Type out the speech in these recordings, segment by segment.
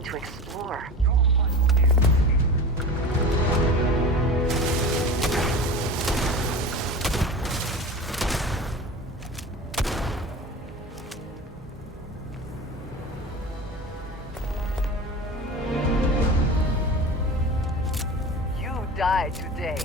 time to explore. You died today.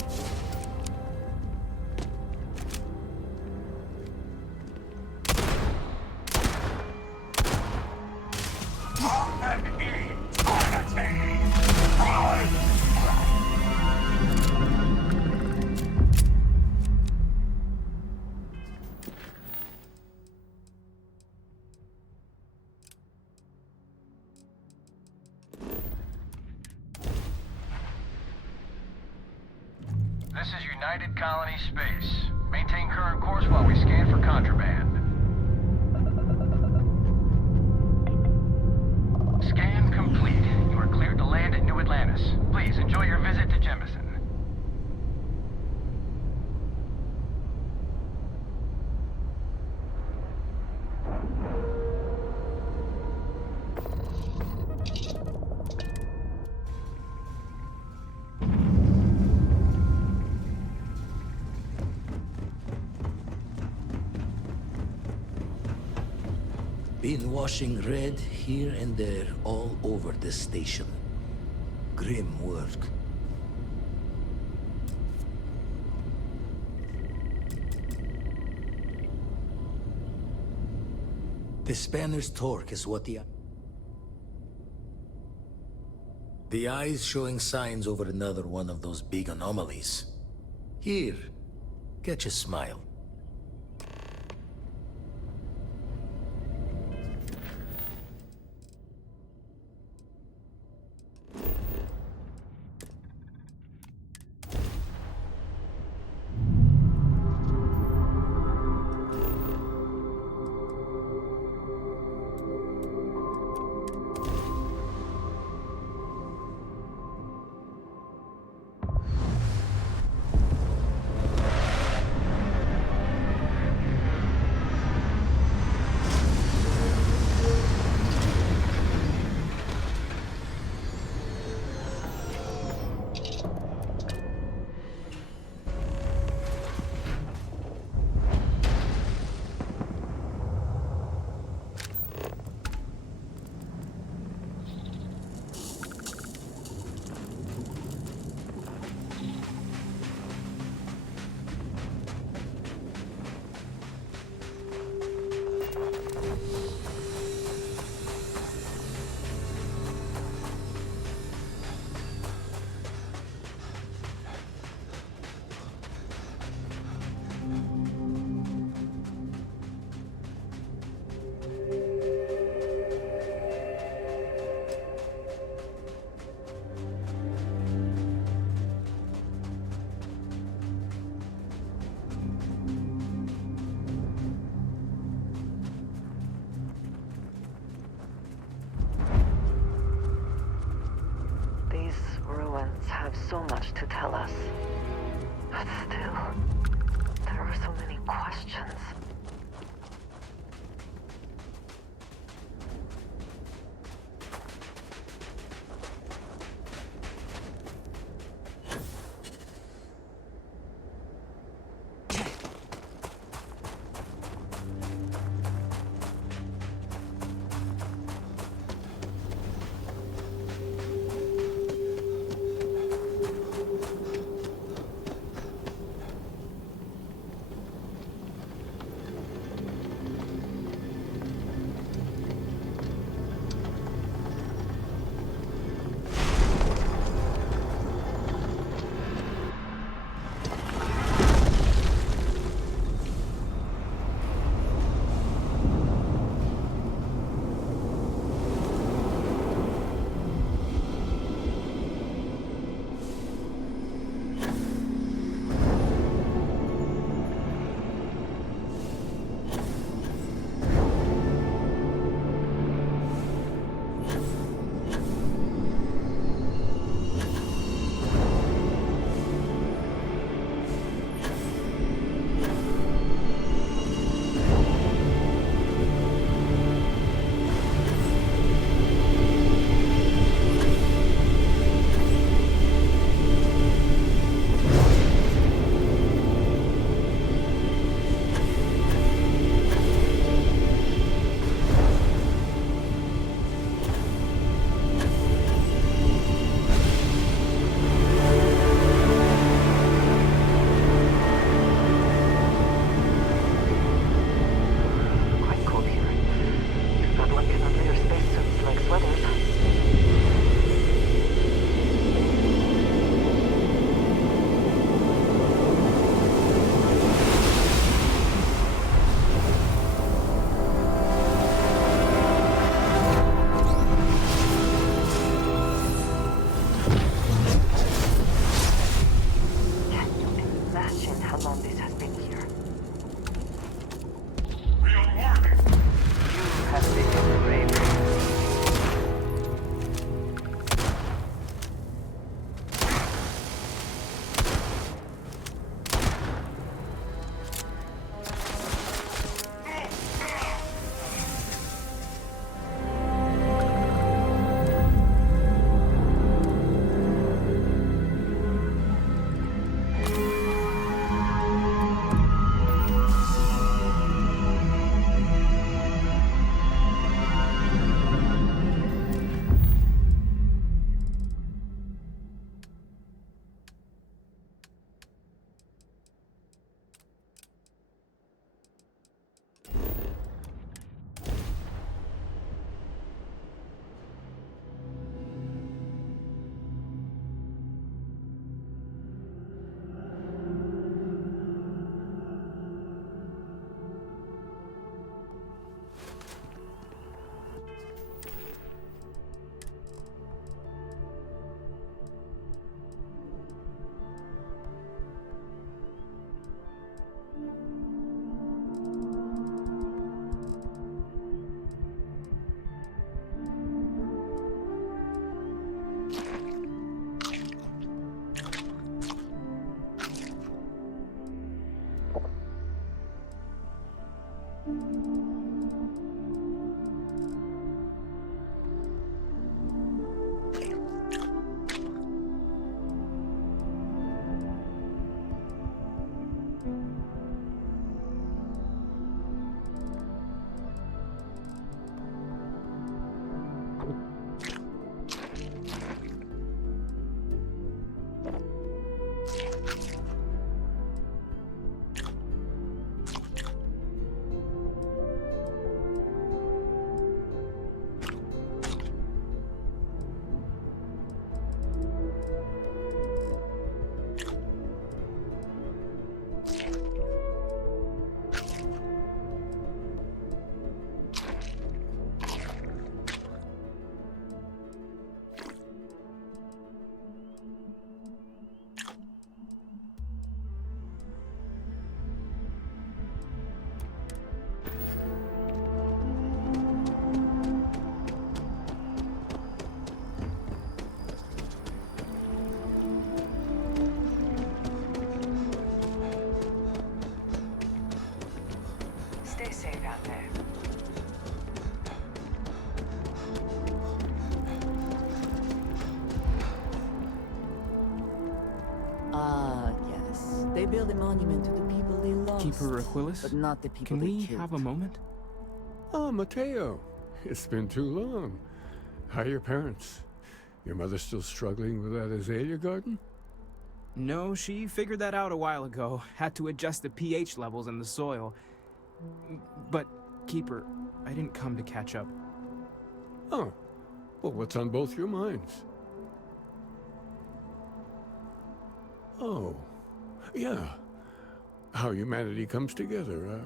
This is United Colony Space. Maintain current course while we scan for contraband. Scan complete. You are cleared to land at New Atlantis. Please enjoy your visit to Jemison. Been washing red here and there all over the station. Grim work. The spanner's torque is what the eye's showing signs over another one of those big anomalies. Here, catch a smile. So much to tell us. But still, there are so many questions. Ah, yes. They build a monument to the people they lost. Keeper Aquilus? But not the people Can they we killed. have a moment? Oh, Mateo. It's been too long. How are your parents? Your mother still struggling with that azalea garden? No, she figured that out a while ago. Had to adjust the pH levels in the soil. But, Keeper, I didn't come to catch up. Oh. Well, what's on both your minds? Oh. Yeah. How humanity comes together.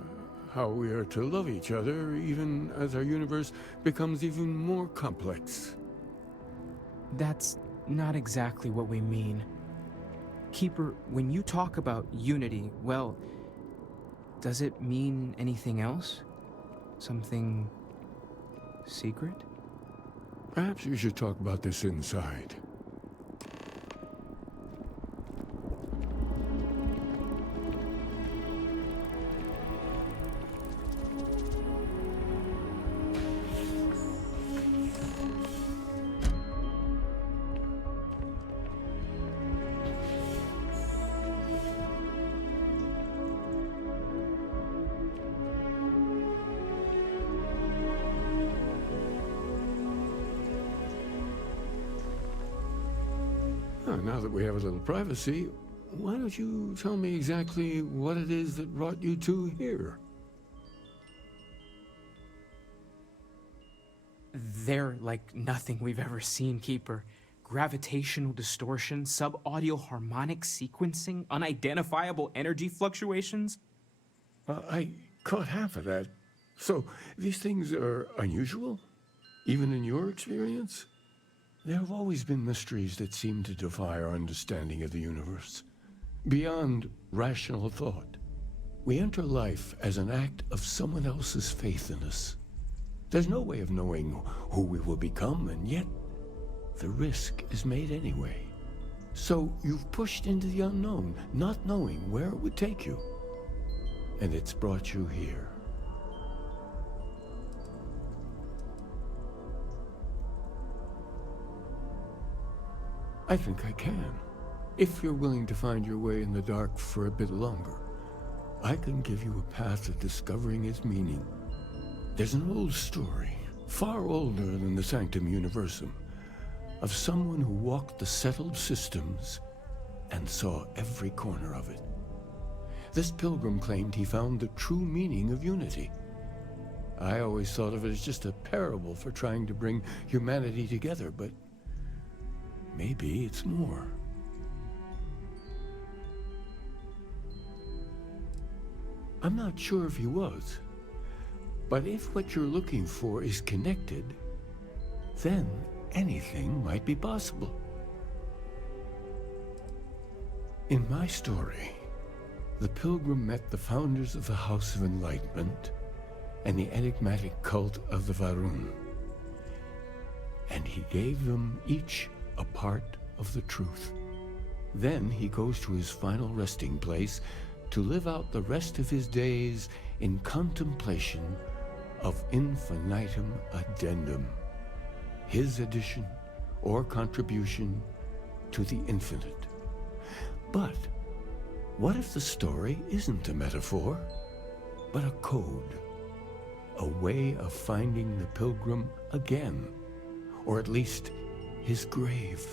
How we are to love each other even as our universe becomes even more complex. That's not exactly what we mean. Keeper, when you talk about unity, well, does it mean anything else? Something secret? Perhaps we should talk about this inside. Now that we have a little privacy, why don't you tell me exactly what it is that brought you two here? They're like nothing we've ever seen, Keeper. Gravitational distortion, sub-audio harmonic sequencing, unidentifiable energy fluctuations. I caught half of that. So, these things are unusual? Even in your experience? There have always been mysteries that seem to defy our understanding of the universe. Beyond rational thought, we enter life as an act of someone else's faith in us. There's no way of knowing who we will become, and yet the risk is made anyway. So you've pushed into the unknown, not knowing where it would take you. And it's brought you here. I think I can. If you're willing to find your way in the dark for a bit longer, I can give you a path of discovering its meaning. There's an old story, far older than the Sanctum Universum, of someone who walked the settled systems and saw every corner of it. This pilgrim claimed he found the true meaning of unity. I always thought of it as just a parable for trying to bring humanity together, but maybe it's more. I'm not sure if he was, but if what you're looking for is connected, then anything might be possible. In my story, the pilgrim met the founders of the House of Enlightenment and the enigmatic cult of the Varun, and he gave them each a part of the truth. Then he goes to his final resting place to live out the rest of his days in contemplation of infinitum addendum, his addition or contribution to the infinite. But what if the story isn't a metaphor, but a code, a way of finding the pilgrim again, or at least his grave?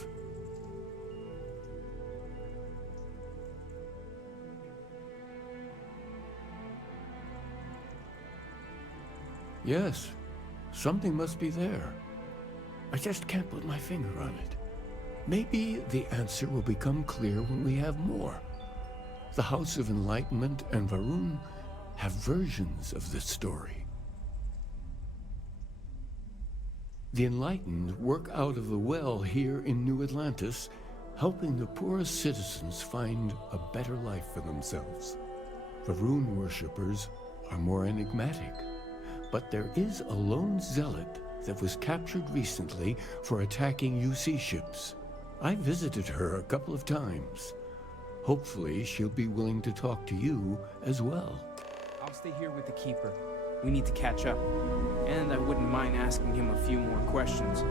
Yes, something must be there. I just can't put my finger on it. Maybe the answer will become clear when we have more. The House of Enlightenment and Varun have versions of this story. The Enlightened work out of the well here in New Atlantis, helping the poorest citizens find a better life for themselves. Varun worshippers are more enigmatic, but there is a lone zealot that was captured recently for attacking UC ships. I visited her a couple of times. Hopefully she'll be willing to talk to you as well. I'll stay here with the Keeper. We need to catch up. And I wouldn't mind asking him a few more questions.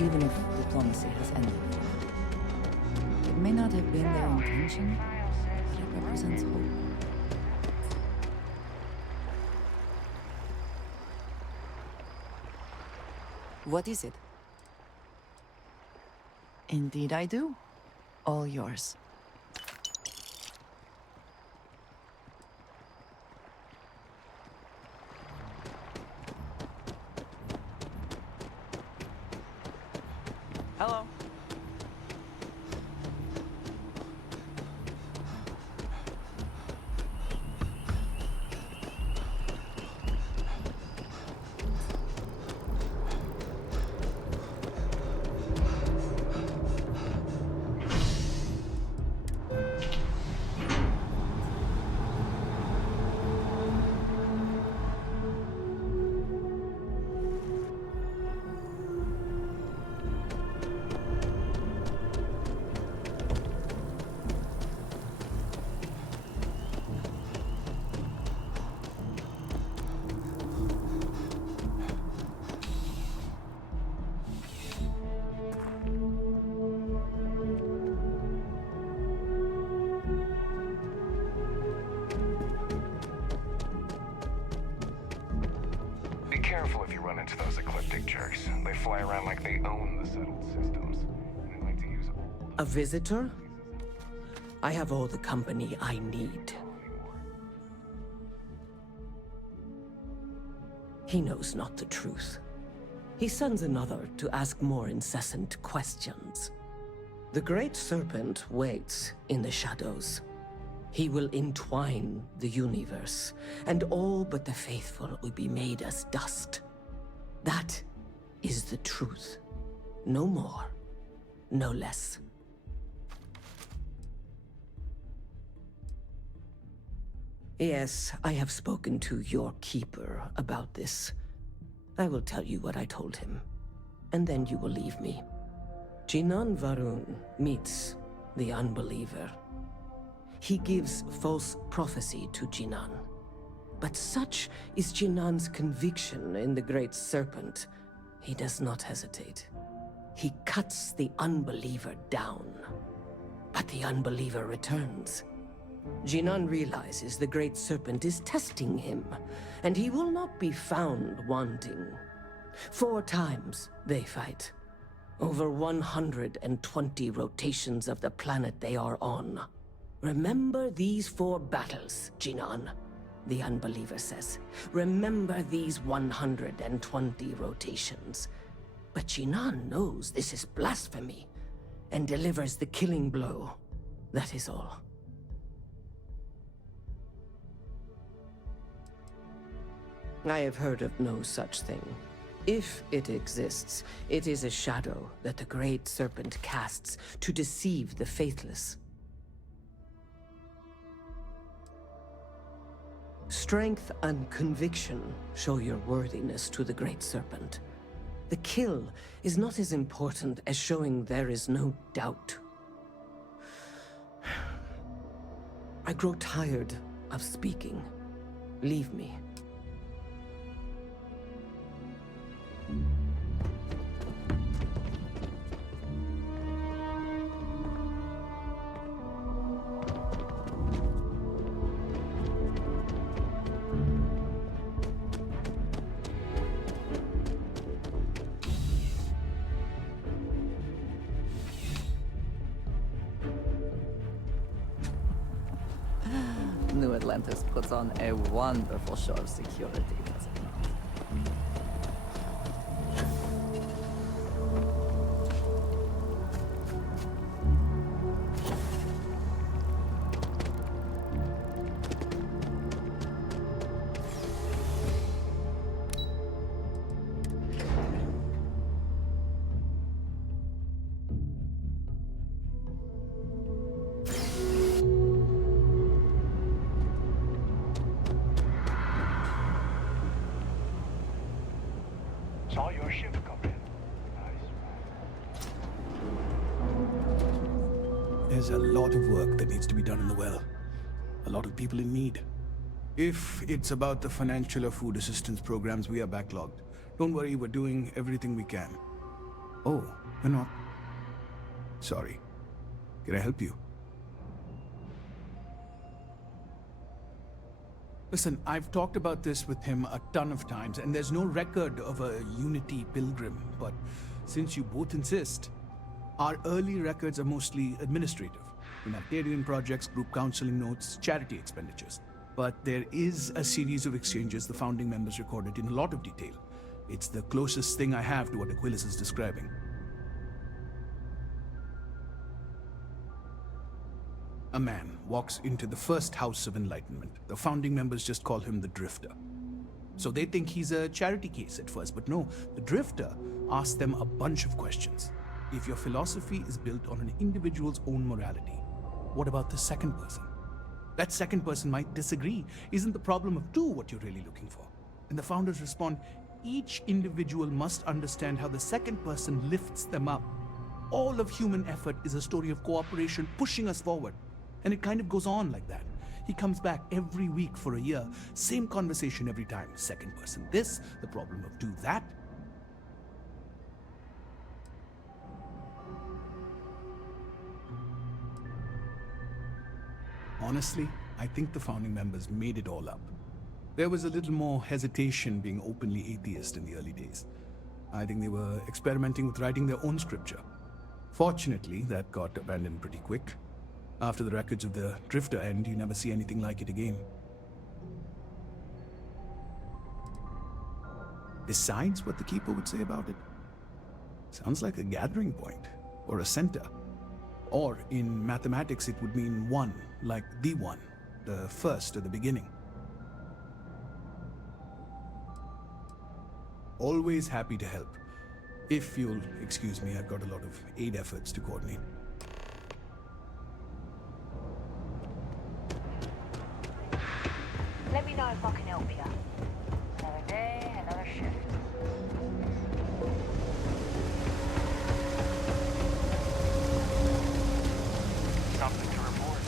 even if diplomacy has ended for them. It may not have been their intention, but it represents hope. What is it? Indeed I do. All yours. Hello. Be careful if you run into those ecliptic jerks. They fly around like they own the settled systems. And they like to use old... A visitor? I have all the company I need. He knows not the truth. He sends another to ask more incessant questions. The Great Serpent waits in the shadows. He will entwine the universe, and all but the faithful will be made as dust. That is the truth. No more, no less. Yes, I have spoken to your keeper about this. I will tell you what I told him, and then you will leave me. Jinan Varun meets the unbeliever. He gives false prophecy to Jinan. But such is Jinan's conviction in the Great Serpent, he does not hesitate. He cuts the unbeliever down. But the unbeliever returns. Jinan realizes the Great Serpent is testing him, and he will not be found wanting. 4 times they fight. Over 120 rotations of the planet they are on. Remember these 4 battles, Jinan, the unbeliever says. Remember these 120 rotations. But Jinan knows this is blasphemy, and delivers the killing blow. That is all. I have heard of no such thing. If it exists, it is a shadow that the Great Serpent casts to deceive the faithless. Strength and conviction show your worthiness to the Great Serpent. The kill is not as important as showing there is no doubt. I grow tired of speaking. Leave me. New Atlantis puts on a wonderful show of security, does it not? Saw your ship come in. Nice. There's a lot of work that needs to be done in the well. A lot of people in need. If it's about the financial or food assistance programs, we are backlogged. Don't worry, we're doing everything we can. Oh, you're not. Sorry. Can I help you? Listen, I've talked about this with him a ton of times, and there's no record of a Unity Pilgrim, but since you both insist, our early records are mostly administrative. Humanitarian projects, group counseling notes, charity expenditures. But there is a series of exchanges the founding members recorded in a lot of detail. It's the closest thing I have to what Aquilas is describing. A man walks into the first House of Enlightenment. The founding members just call him the Drifter. So they think he's a charity case at first, but no, the Drifter asks them a bunch of questions. If your philosophy is built on an individual's own morality, what about the second person? That second person might disagree. Isn't the problem of two what you're really looking for? And the founders respond, each individual must understand how the second person lifts them up. All of human effort is a story of cooperation pushing us forward. And it kind of goes on like that. He comes back every week for a year. Same conversation every time. Second person this, the problem of do that. Honestly, I think the founding members made it all up. There was a little more hesitation being openly atheist in the early days. I think they were experimenting with writing their own scripture. Fortunately, that got abandoned pretty quick. After the records of the Drifter end, you never see anything like it again. Besides what the Keeper would say about it, sounds like a gathering point, or a center. Or in mathematics it would mean one, like the one, the first or the beginning. Always happy to help. If you'll excuse me, I've got a lot of aid efforts to coordinate. Let me know if I can help you. Another day, another shift. Something to report.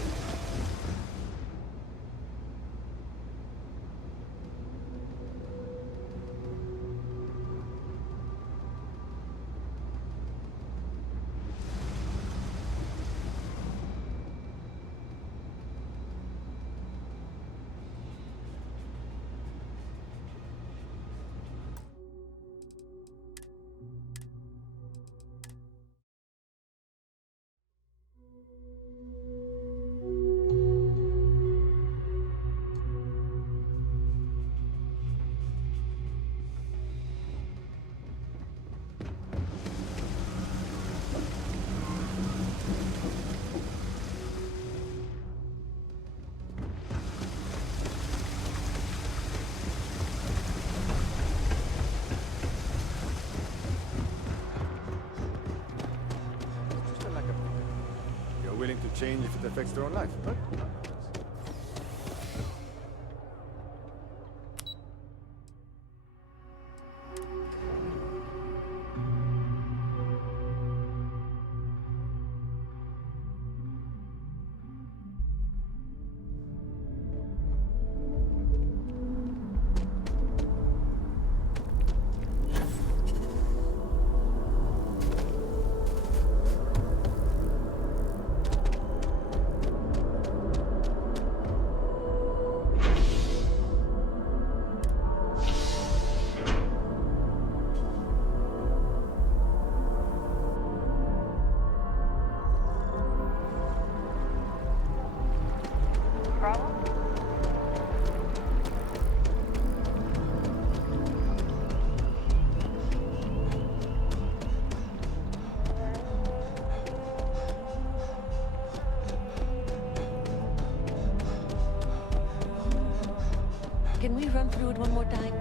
Willing to change if it affects their own life, right? Can we run through it one more time?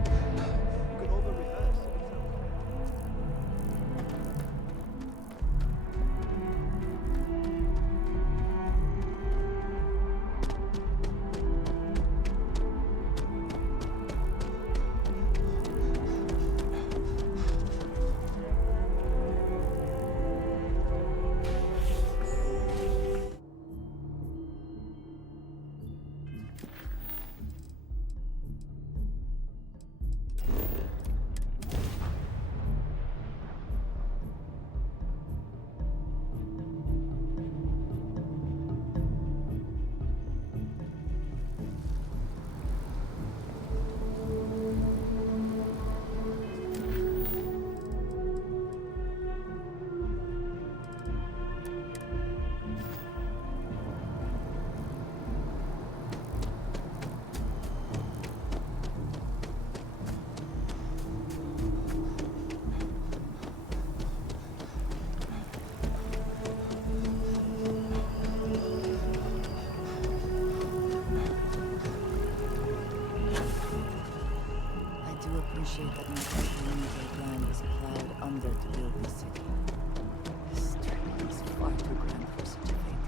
appreciate that my every meter of land was plowed under to build this city. This tree is far too grand for such a fate.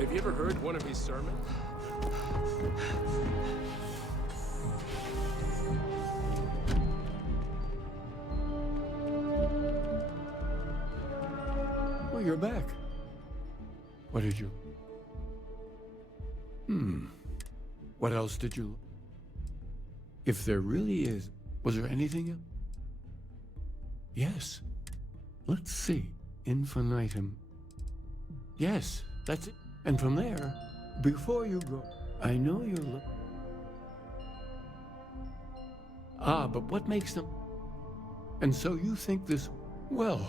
Have you ever heard one of his sermons? Oh, you're back. What did you... What else did you... If there really is... Was there anything else? Yes. Let's see. Infinitum. Yes, that's it. And from there, before you go... I know you're but what makes them... And so you think this... Well...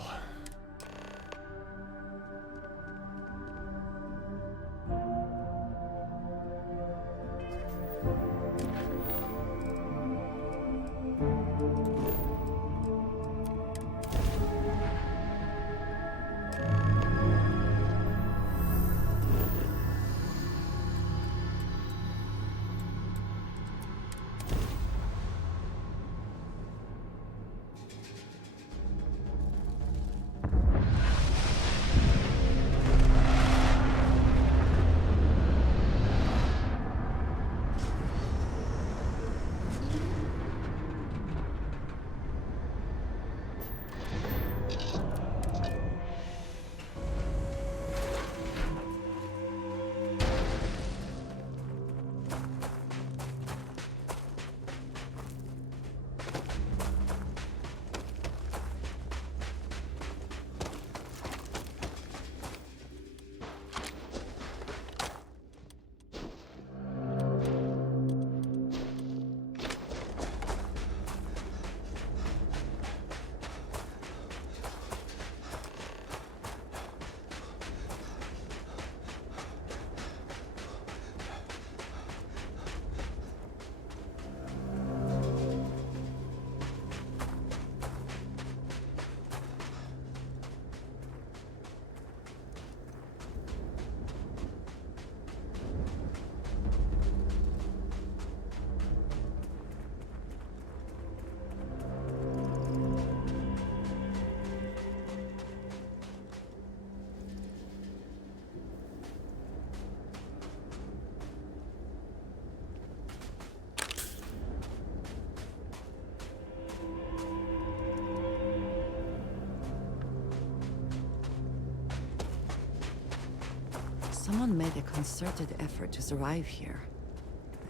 Someone made a concerted effort to survive here,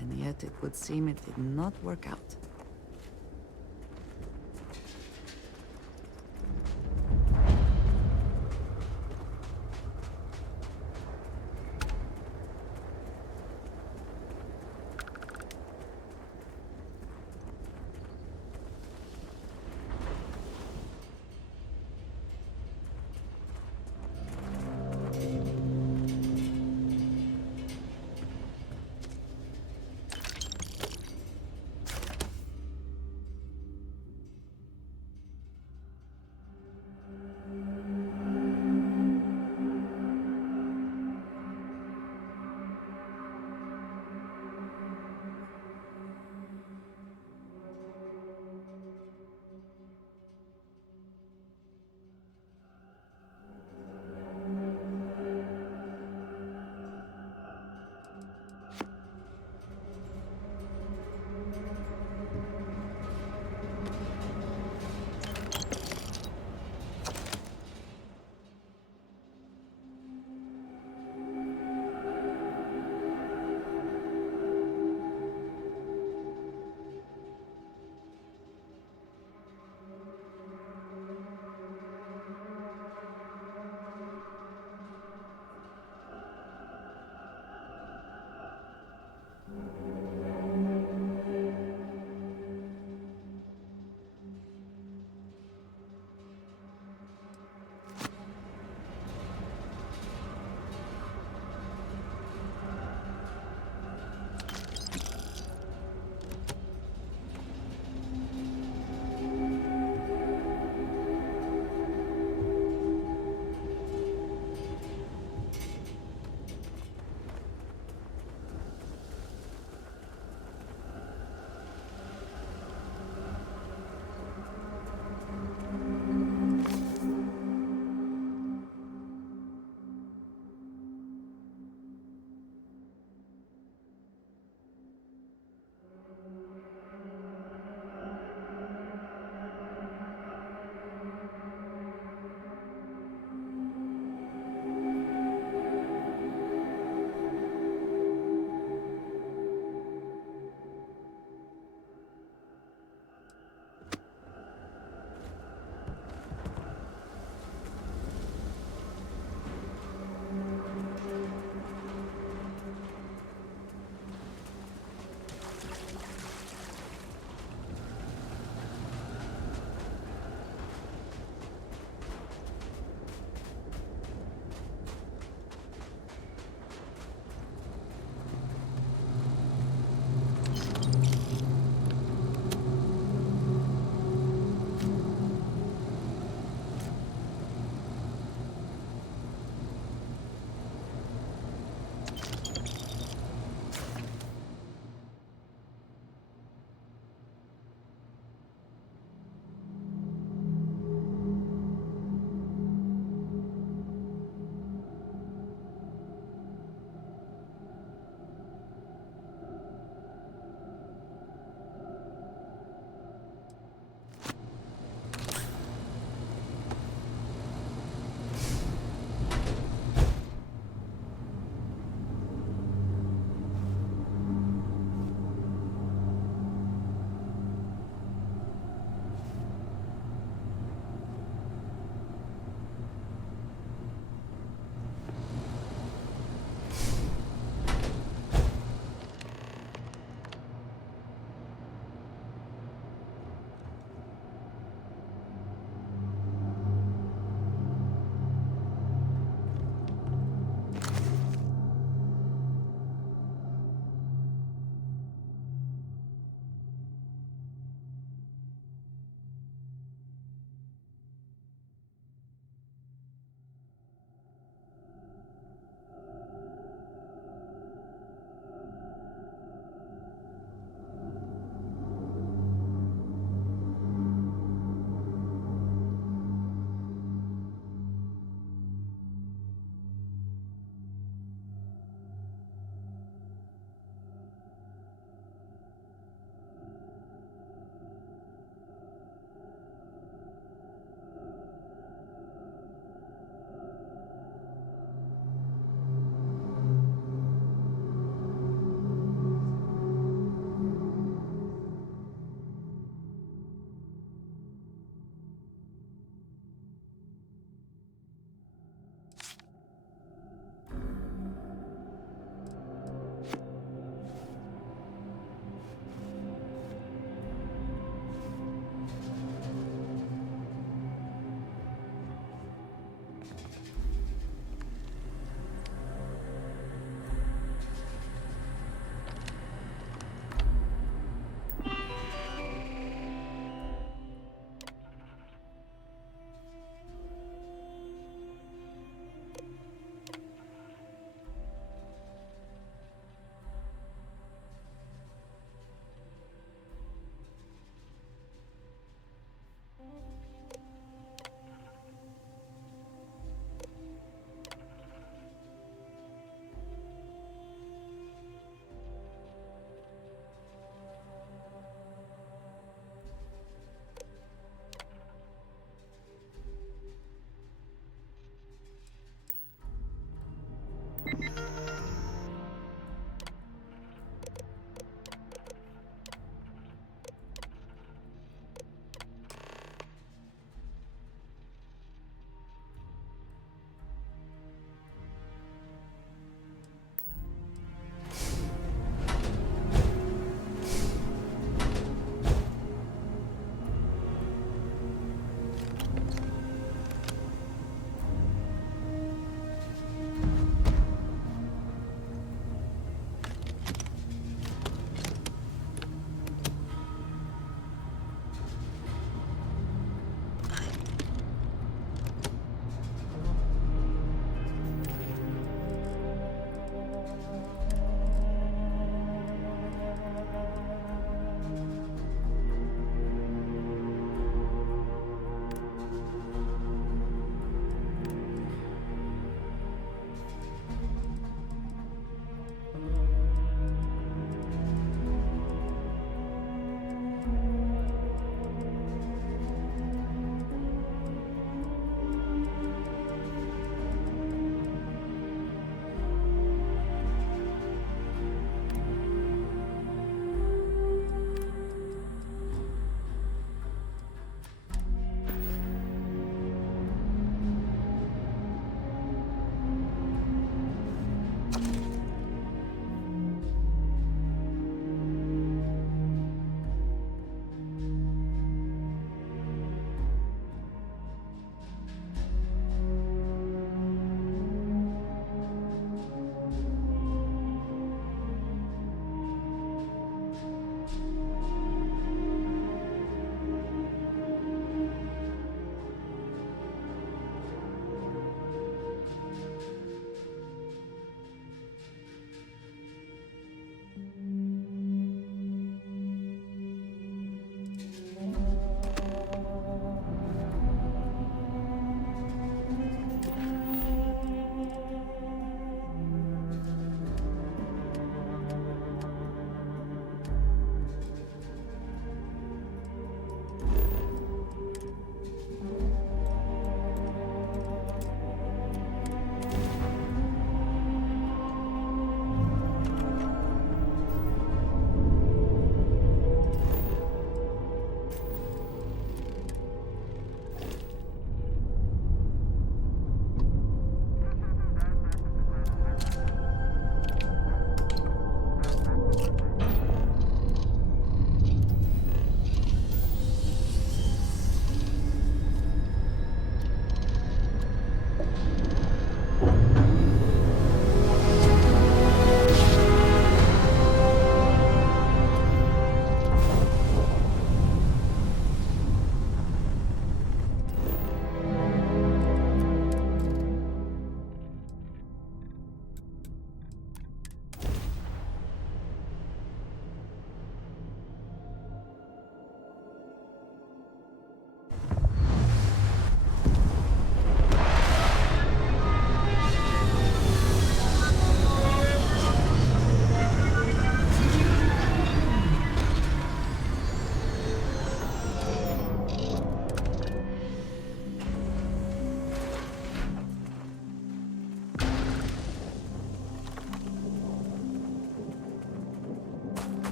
and yet it would seem it did not work out.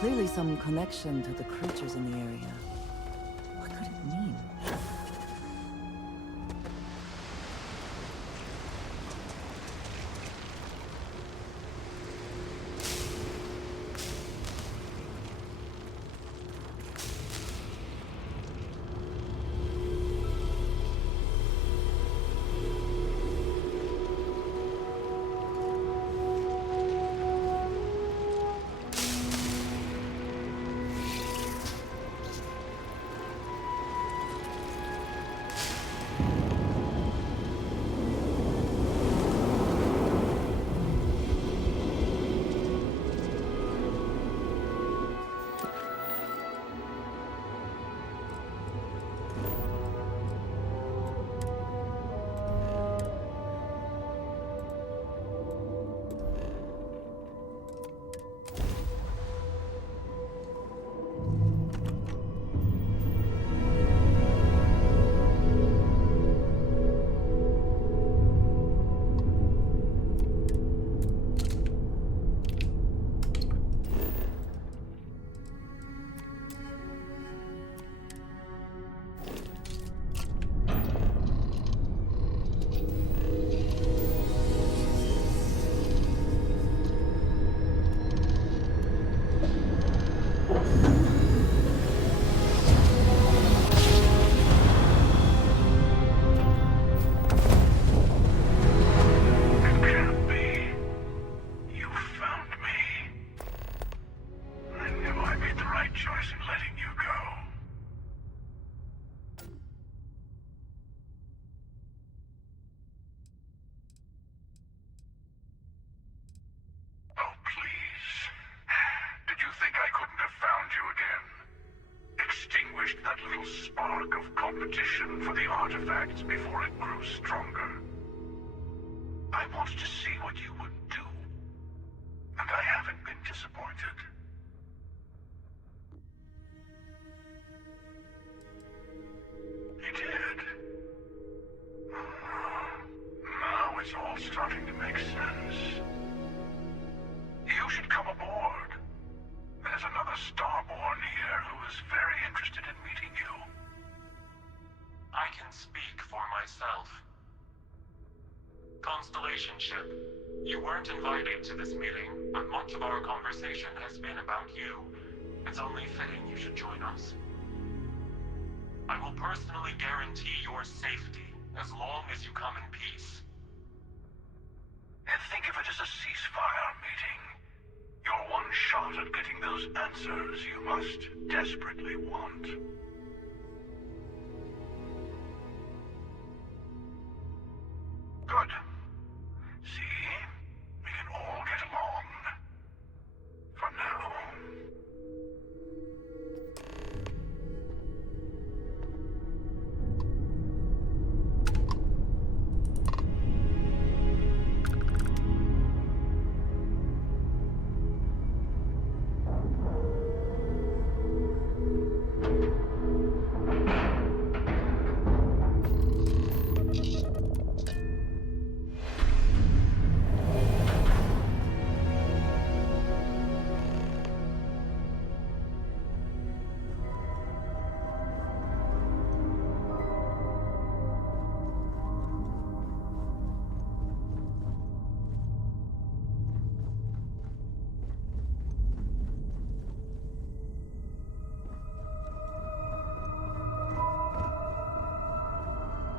Clearly some connection to the creatures in the area. What could it mean? That little spark of competition for the artifacts before it grew stronger. I wanted to see what you would do, and I haven't been disappointed. You did. Now it's all starting to make sense. You should come aboard. There's another Starborn here who is very interested in meeting you. I can speak for myself. Constellation ship, you weren't invited to this meeting, but much of our conversation has been about you. It's only fitting you should join us. I will personally guarantee your safety as long as you come in peace. And think of it as a ceasefire meeting. Your one shot at getting those answers you must desperately want. Good. See? We can all get along. For now.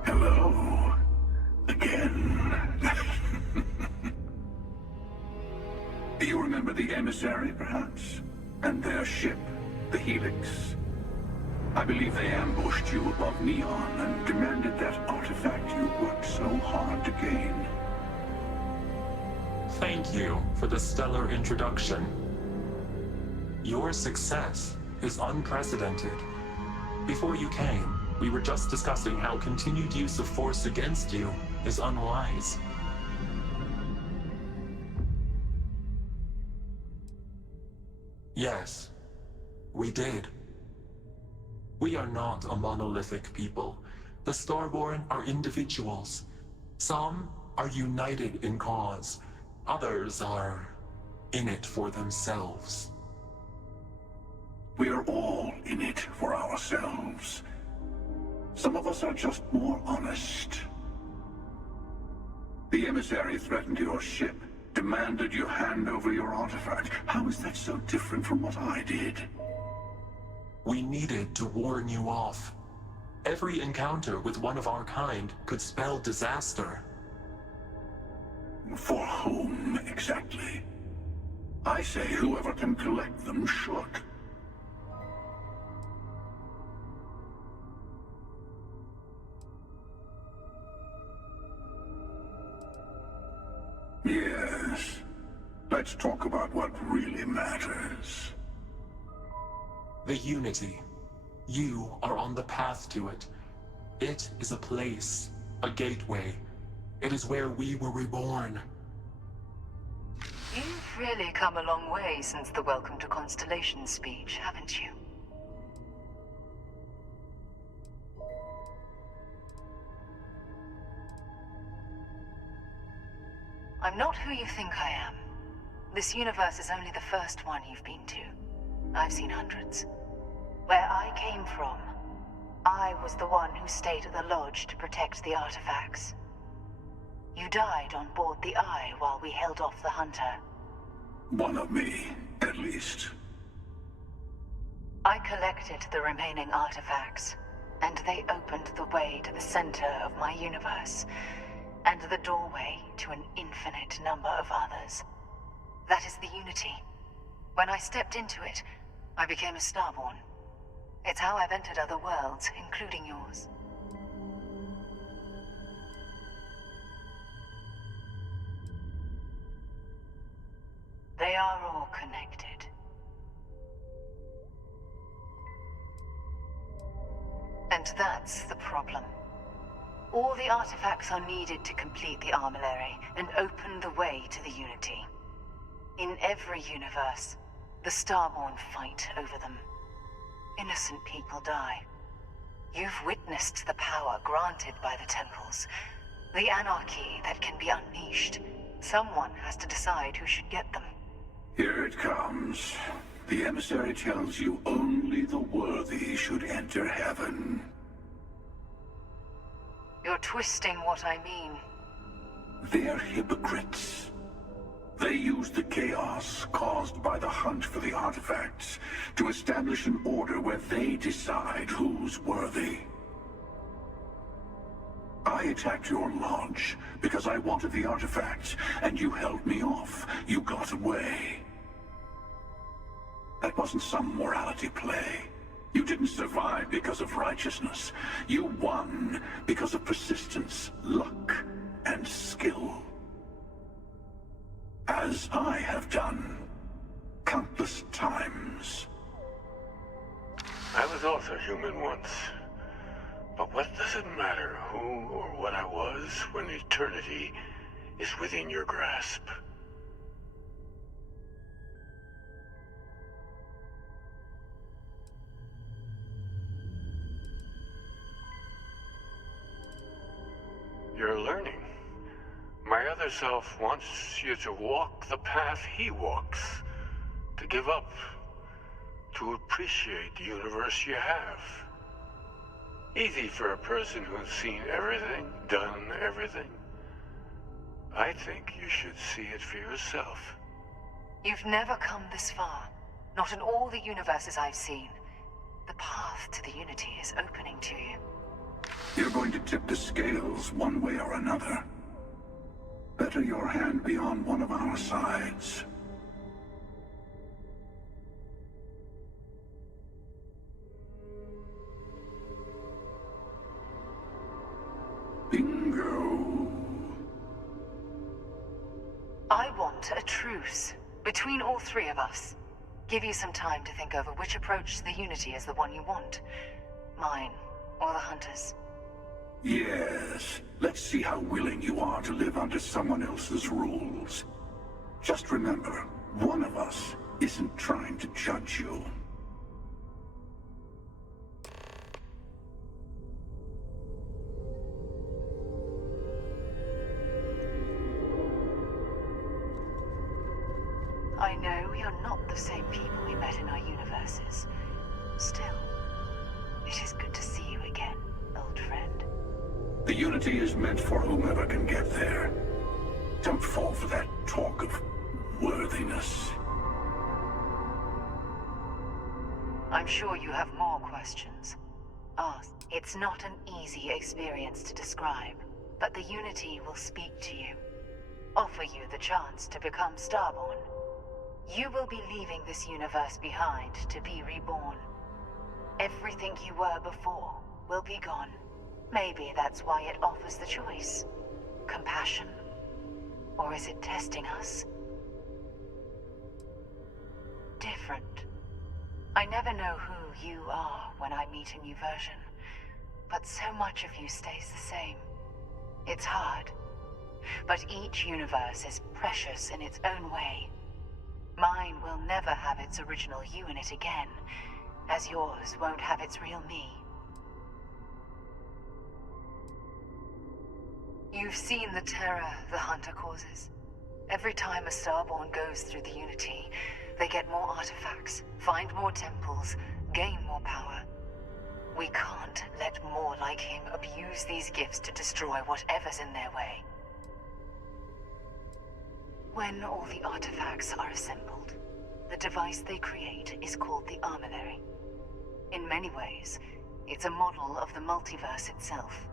Hello. Again. You remember the Emissary, perhaps? And their ship, the Helix? I believe they ambushed you above Neon and demanded that artifact you worked so hard to gain. Thank you for the stellar introduction. Your success is unprecedented. Before you came, we were just discussing how continued use of force against you is unwise. Yes, we did. We are not a monolithic people. The Starborn are individuals. Some are united in cause. Others are in it for themselves. We are all in it for ourselves. Some of us are just more honest. The Emissary threatened your ship, demanded you hand over your artifact. How is that so different from what I did? We needed to warn you off. Every encounter with one of our kind could spell disaster. For whom, exactly? I say whoever can collect them should. Yes. Let's talk about what really matters. The Unity. You are on the path to it. It is a place, a gateway. It is where we were reborn. You've really come a long way since the Welcome to Constellation speech, haven't you? I'm not who you think I am. This universe is only the first one you've been to. I've seen hundreds. Where I came from, I was the one who stayed at the lodge to protect the artifacts. You died on board the Eye while we held off the Hunter. One of me, at least. I collected the remaining artifacts, and they opened the way to the center of my universe, and the doorway to an infinite number of others. That is the Unity. When I stepped into it, I became a Starborn. It's how I've entered other worlds, including yours. They are all connected. And that's the problem. All the artifacts are needed to complete the armillary and open the way to the Unity. In every universe, the Starborn fight over them. Innocent people die. You've witnessed the power granted by the temples, the anarchy that can be unleashed. Someone has to decide who should get them. Here it comes. The Emissary tells you only the worthy should enter heaven. You're twisting what I mean. They're hypocrites. They use the chaos caused by the hunt for the artifacts to establish an order where they decide who's worthy. I attacked your lodge because I wanted the artifacts, and you held me off. You got away. That wasn't some morality play. You didn't survive because of righteousness. You won because of persistence, luck, and skill. As I have done, countless times. I was also human once. But what does it matter who or what I was when eternity is within your grasp? You're learning. My other self wants you to walk the path he walks, to give up, to appreciate the universe you have. Easy for a person who's seen everything, done everything. I think you should see it for yourself. You've never come this far. Not in all the universes I've seen. The path to the Unity is opening to you. You're going to tip the scales one way or another. Better your hand be on one of our sides. Bingo. I want a truce between all three of us. Give you some time to think over which approach to the Unity is the one you want. Mine, or the Hunter's. Yes. Let's see how willing you are to live under someone else's rules. Just remember, one of us isn't trying to judge you. I know we are not the same people we met in our universes, Still, it is good to see you again, old friend. The Unity is meant for whomever can get there. Don't fall for that talk of worthiness. I'm sure you have more questions. Ask. It's not an easy experience to describe, but the Unity will speak to you. Offer you the chance to become Starborn. You will be leaving this universe behind to be reborn. Everything you were before will be gone. Maybe that's why it offers the choice. Compassion? Or is it testing us? Different. I never know who you are when I meet a new version, but so much of you stays the same. It's hard. But each universe is precious in its own way. Mine will never have its original you in it again, as yours won't have its real me. You've seen the terror the Hunter causes. Every time a Starborn goes through the Unity, they get more artifacts, find more temples, gain more power. We can't let more like him abuse these gifts to destroy whatever's in their way. When all the artifacts are assembled, the device they create is called the Armillary. In many ways, it's a model of the multiverse itself.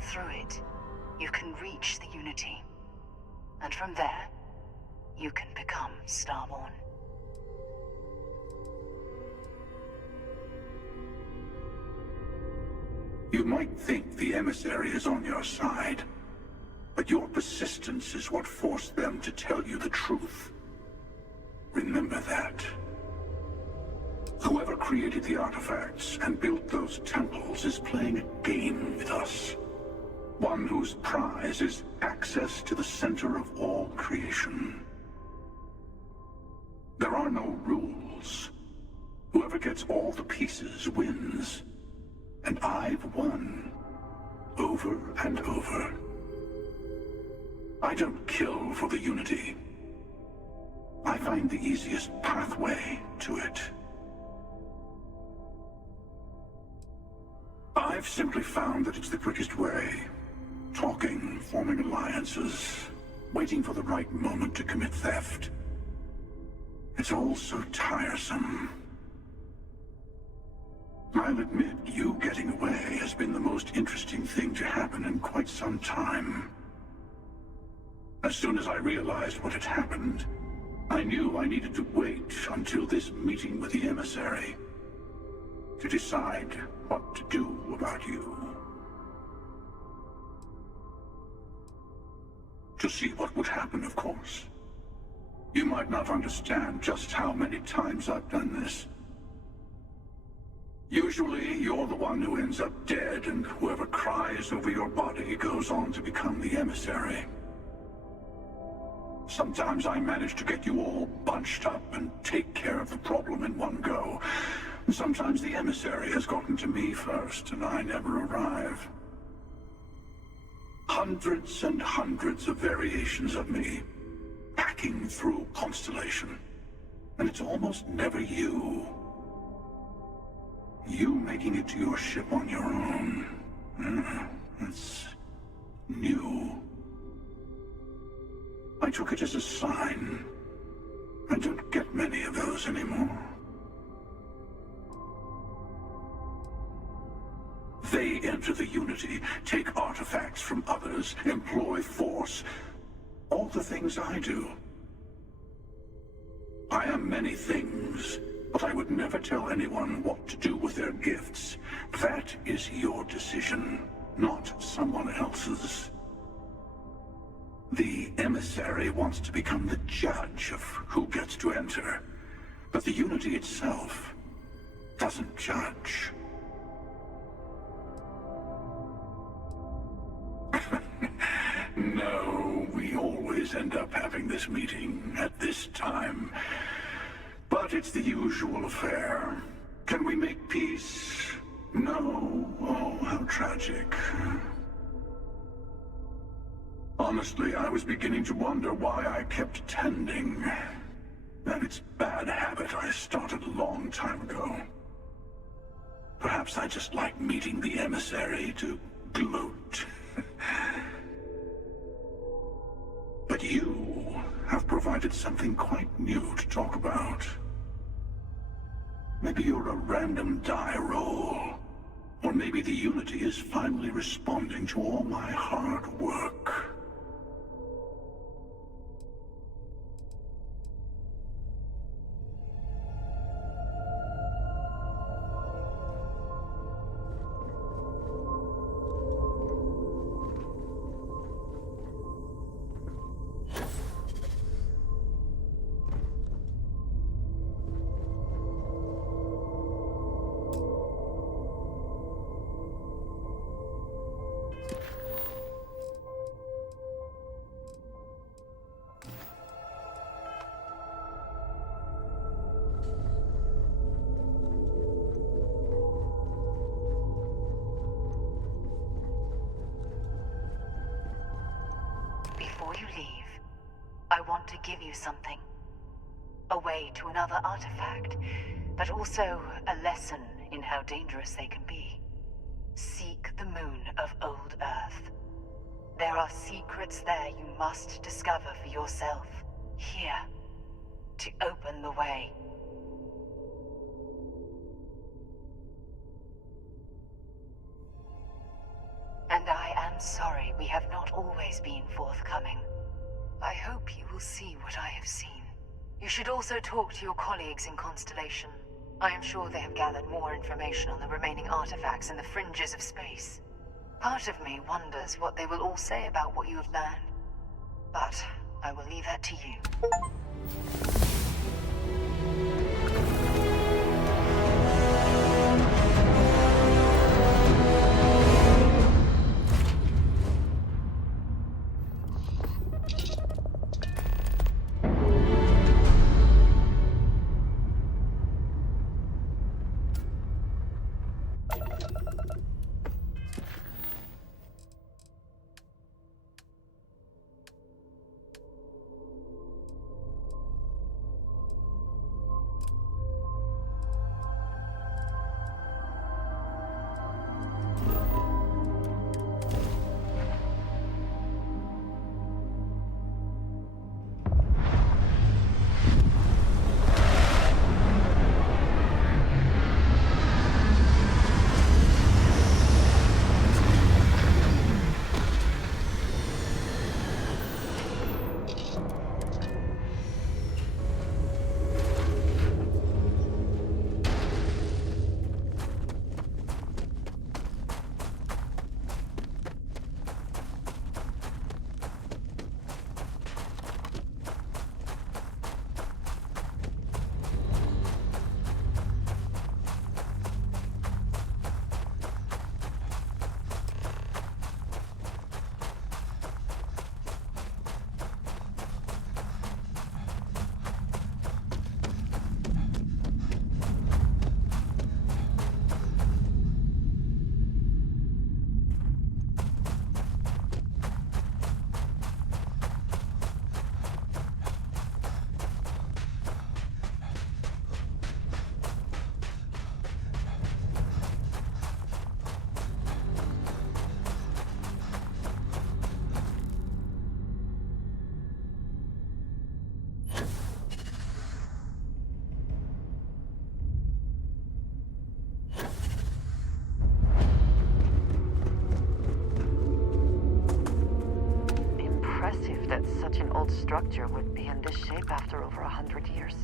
Through it, you can reach the Unity. And from there, you can become Starborn. You might think the Emissary is on your side, but your persistence is what forced them to tell you the truth. Remember that. Whoever created the artifacts and built those temples is playing a game with us. One whose prize is access to the center of all creation. There are no rules. Whoever gets all the pieces wins. And I've won. Over and over. I don't kill for the Unity. I find the easiest pathway to it. I've simply found that it's the quickest way. Talking, forming alliances, waiting for the right moment to commit theft. It's all so tiresome. I'll admit, you getting away has been the most interesting thing to happen in quite some time. As soon as I realized what had happened, I knew I needed to wait until this meeting with the Emissary to decide what to do about you. To see what would happen, of course. You might not understand just how many times I've done this. Usually, you're the one who ends up dead, and whoever cries over your body goes on to become the Emissary. Sometimes I manage to get you all bunched up and take care of the problem in one go. Sometimes the Emissary has gotten to me first, and I never arrive. Hundreds and hundreds of variations of me, packing through Constellation. And it's almost never you. You making it to your ship on your own. That's new. I took it as a sign. I don't get many of those anymore. They enter the Unity, take artifacts from others, employ force. All the things I do. I am many things, but I would never tell anyone what to do with their gifts. That is your decision, not someone else's. The Emissary wants to become the judge of who gets to enter, but the Unity itself doesn't judge. No, we always end up having this meeting at this time. But it's the usual affair. Can we make peace? No. Oh, how tragic. Honestly, I was beginning to wonder why I kept attending. And it's a bad habit I started a long time ago. Perhaps I just like meeting the Emissary to gloat. But you have provided something quite new to talk about. Maybe you're a random die roll. Or maybe the Unity is finally responding to all my hard work. Before you leave, I want to give you something. A way to another artifact, but also a lesson in how dangerous they can be. Seek the moon of Old Earth. There are secrets there you must discover for yourself, here, to open the way. And I am sorry we have not always been forthcoming. I hope you will see what I have seen. You should also talk to your colleagues in Constellation. I am sure they have gathered more information on the remaining artifacts in the fringes of space. Part of me wonders what they will all say about what you have learned. But I will leave that to you. That such an old structure would be in this shape after over 100 years.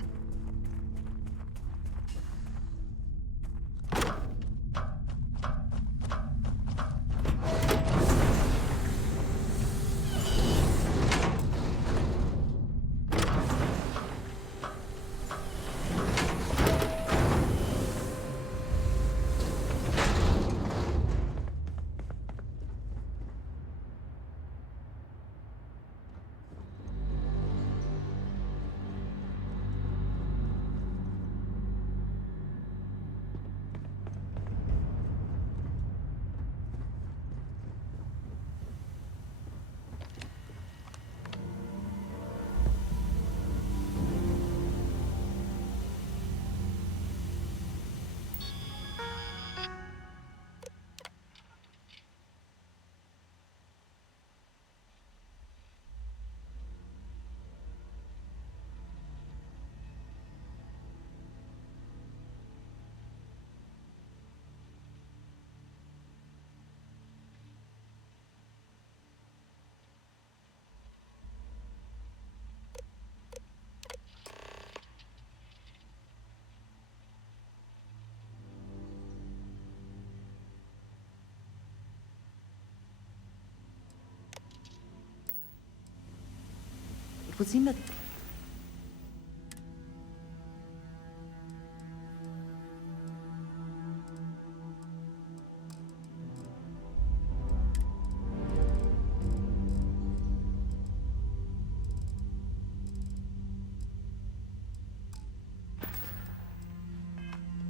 would seem that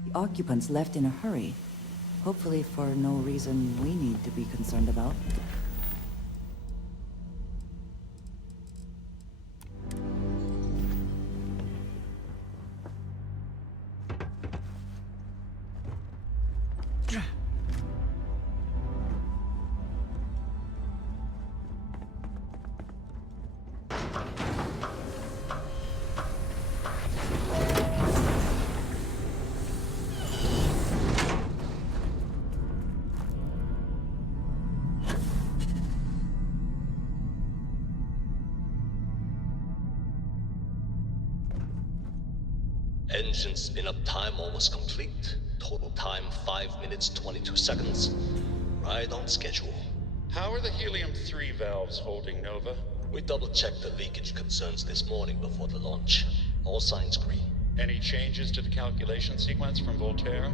the occupants left in a hurry. Hopefully for no reason we need to be concerned about. Engine spin-up time almost complete. Total time 5 minutes 22 seconds. Right on schedule. How are the helium-3 valves holding, Nova? We double-checked the leakage concerns this morning before the launch. All signs green. Any changes to the calculation sequence from Voltaire?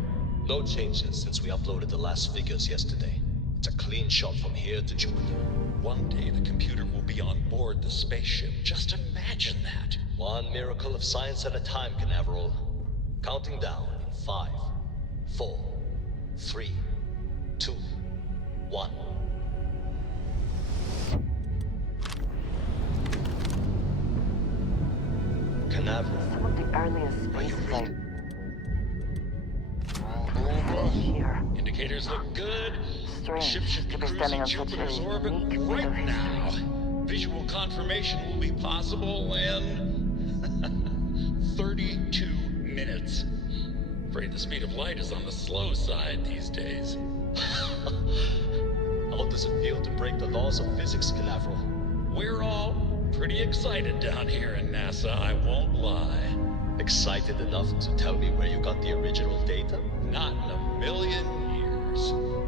No changes since we uploaded the last figures yesterday. It's a clean shot from here to Jupiter. One day the computer will be on board the spaceship. Just imagine that. One miracle of science at a time, Canaveral. Counting down in 5, 4, 3, 2, 1. Canaveral. Some of the earliest spaceflight. Here. Indicators look good. Strange Ship should be to be cruising standing on such a Jupiter's orbit unique bit of right history. now. Visual confirmation will be possible in 32 minutes. Afraid the speed of light is on the slow side these days. How does it feel to break the laws of physics, Canaveral? We're all pretty excited down here in NASA, I won't lie. Excited enough to tell me where you got the original data? Not in a million years, Nova.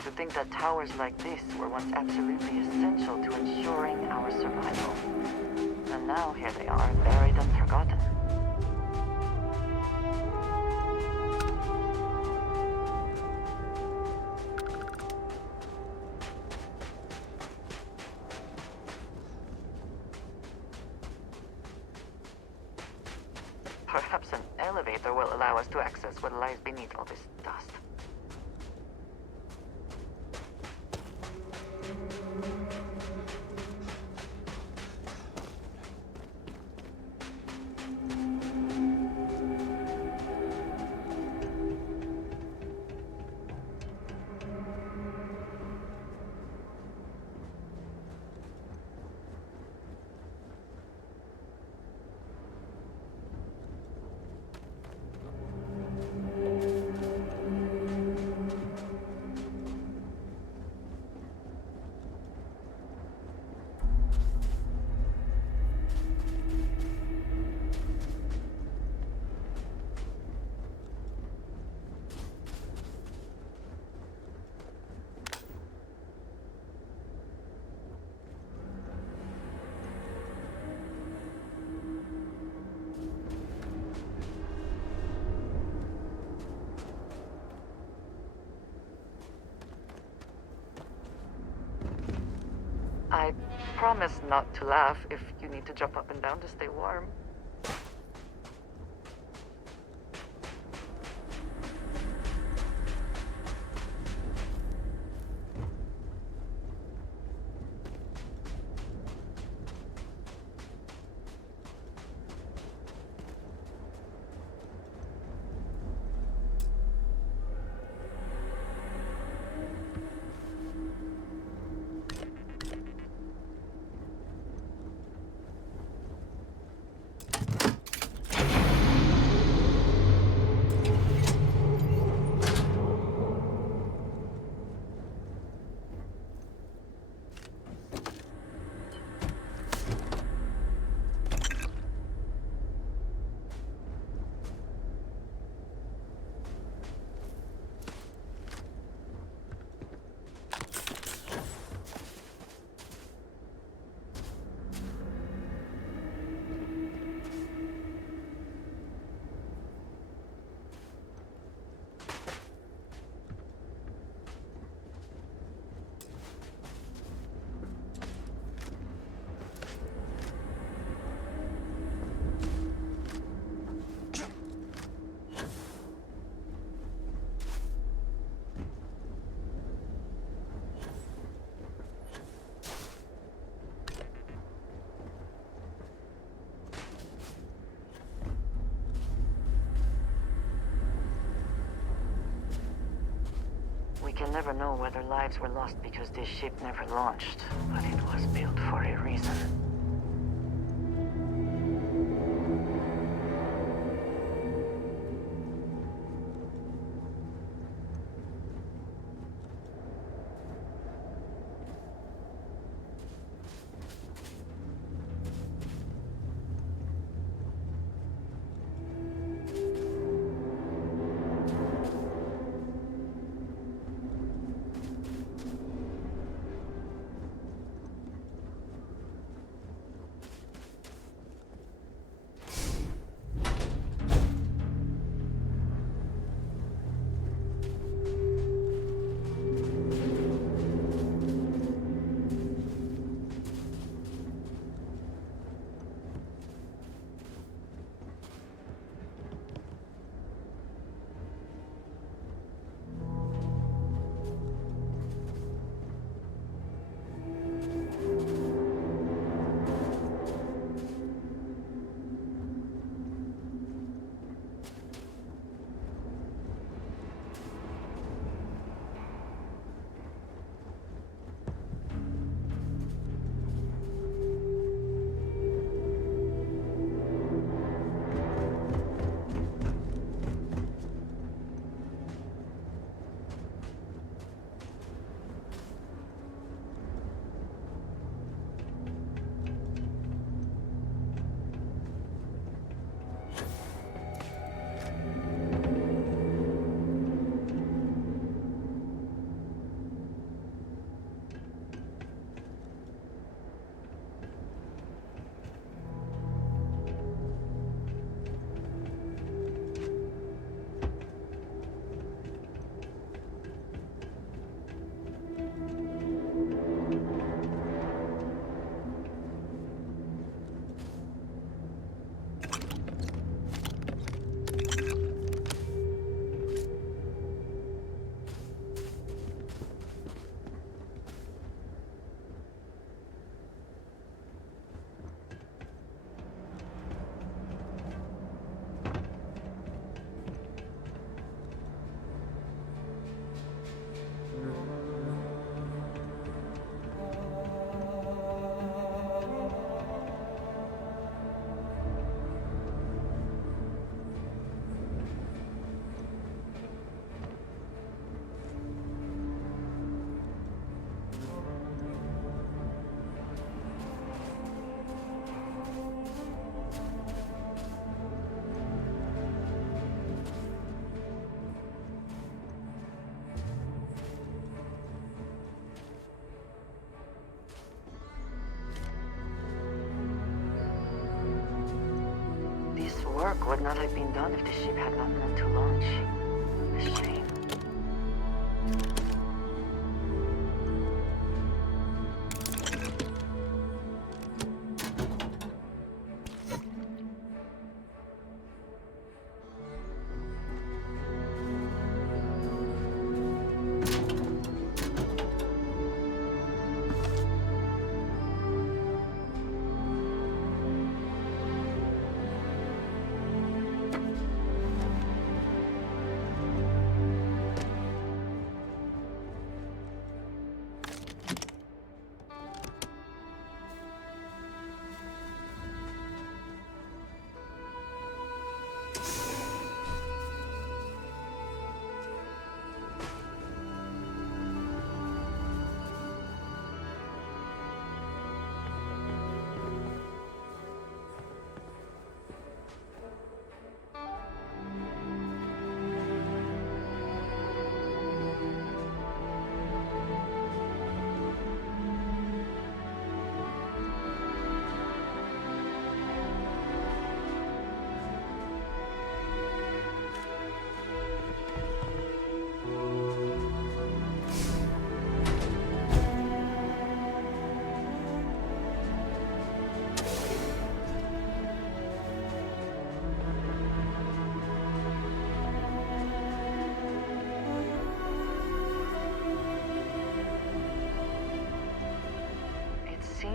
To think that towers like this were once absolutely essential to ensuring our survival. And now here they are, buried and forgotten. Perhaps an elevator will allow us to access what lies beneath all this dust. promise not to laugh if you need to jump up and down to stay warm. We can never know whether lives were lost because this ship never launched, but it was built for a reason. Work would not have been done if the ship had not known to launch. A shame.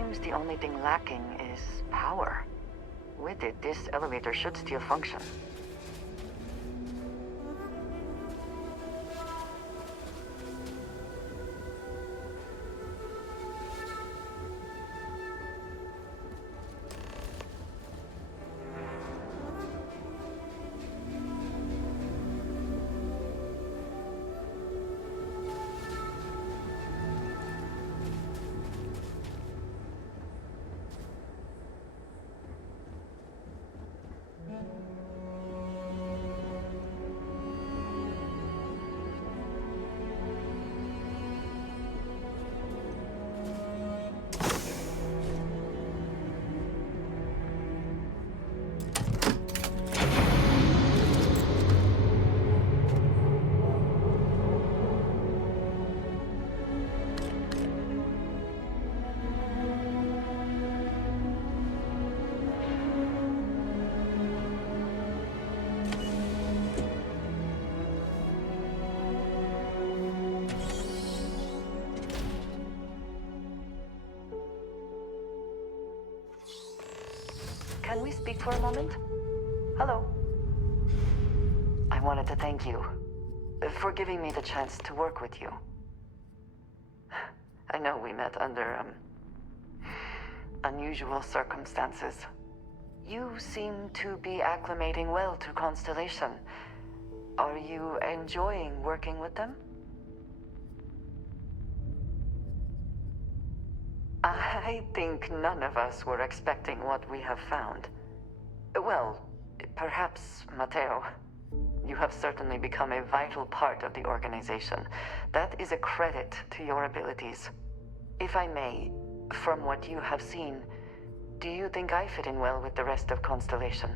seems the only thing lacking is power. With it, this elevator should still function. Can we speak for a moment? Hello. I wanted to thank you for giving me the chance to work with you. I know we met under, unusual circumstances. You seem to be acclimating well to Constellation. Are you enjoying working with them? I think none of us were expecting what we have found. Well, perhaps Matteo. You have certainly become a vital part of the organization. That is a credit to your abilities. If I may, from what you have seen, do you think I fit in well with the rest of Constellation?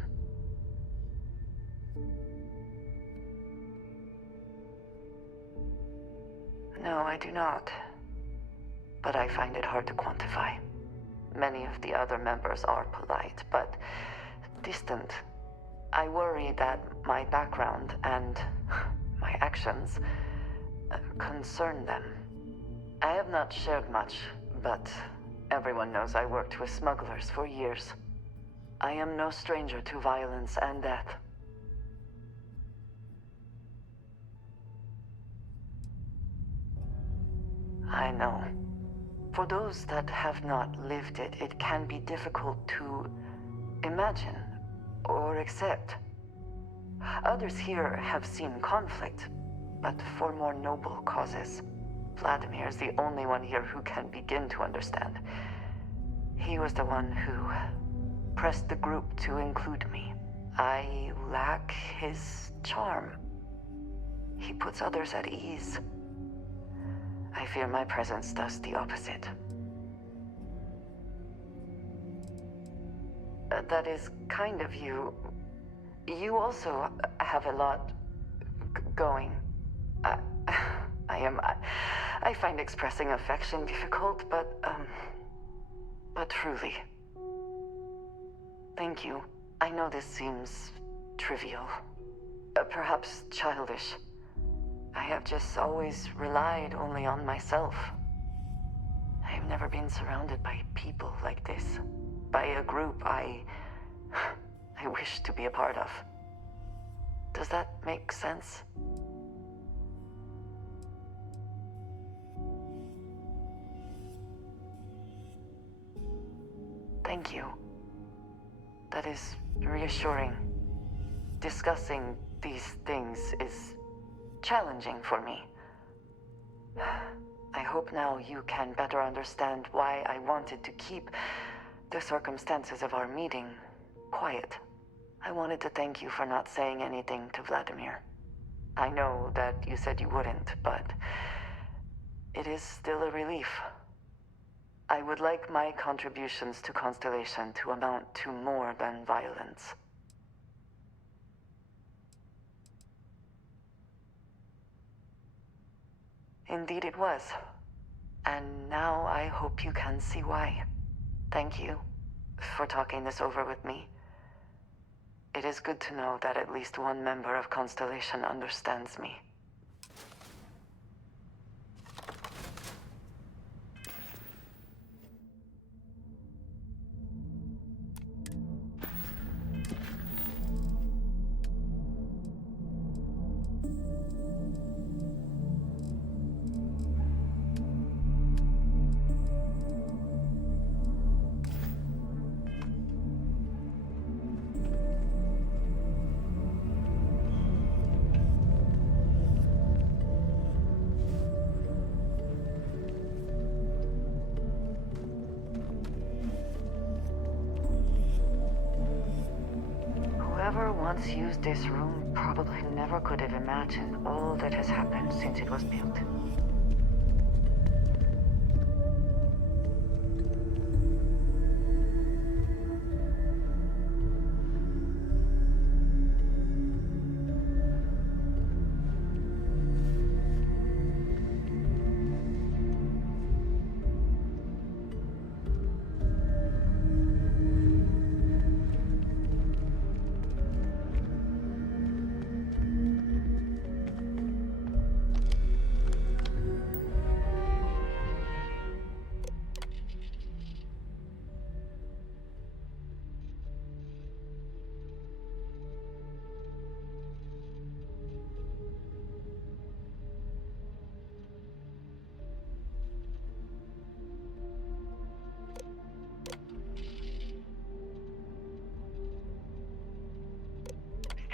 No, I do not. But I find it hard to quantify. Many of the other members are polite, but distant. I worry that my background and my actions concern them. I have not shared much, but everyone knows I worked with smugglers for years. I am no stranger to violence and death. I know. For those that have not lived it, it can be difficult to imagine or accept. Others here have seen conflict, but for more noble causes. Vladimir is the only one here who can begin to understand. He was the one who pressed the group to include me. I lack his charm. He puts others at ease. I fear my presence does the opposite. That is kind of you. You also have a lot going. I find expressing affection difficult, but truly. Thank you. I know this seems trivial, perhaps childish. I have just always relied only on myself. I have never been surrounded by people like this. By a group I wish to be a part of. Does that make sense? Thank you. That is reassuring. Discussing these things is challenging for me. I hope now you can better understand why I wanted to keep the circumstances of our meeting quiet. I wanted to thank you for not saying anything to Vladimir. I know that you said you wouldn't, but it is still a relief. I would like my contributions to Constellation to amount to more than violence. Indeed it was. And now I hope you can see why. Thank you for talking this over with me. It is good to know that at least one member of Constellation understands me. once used this room probably never could have imagined all that has happened since it was built.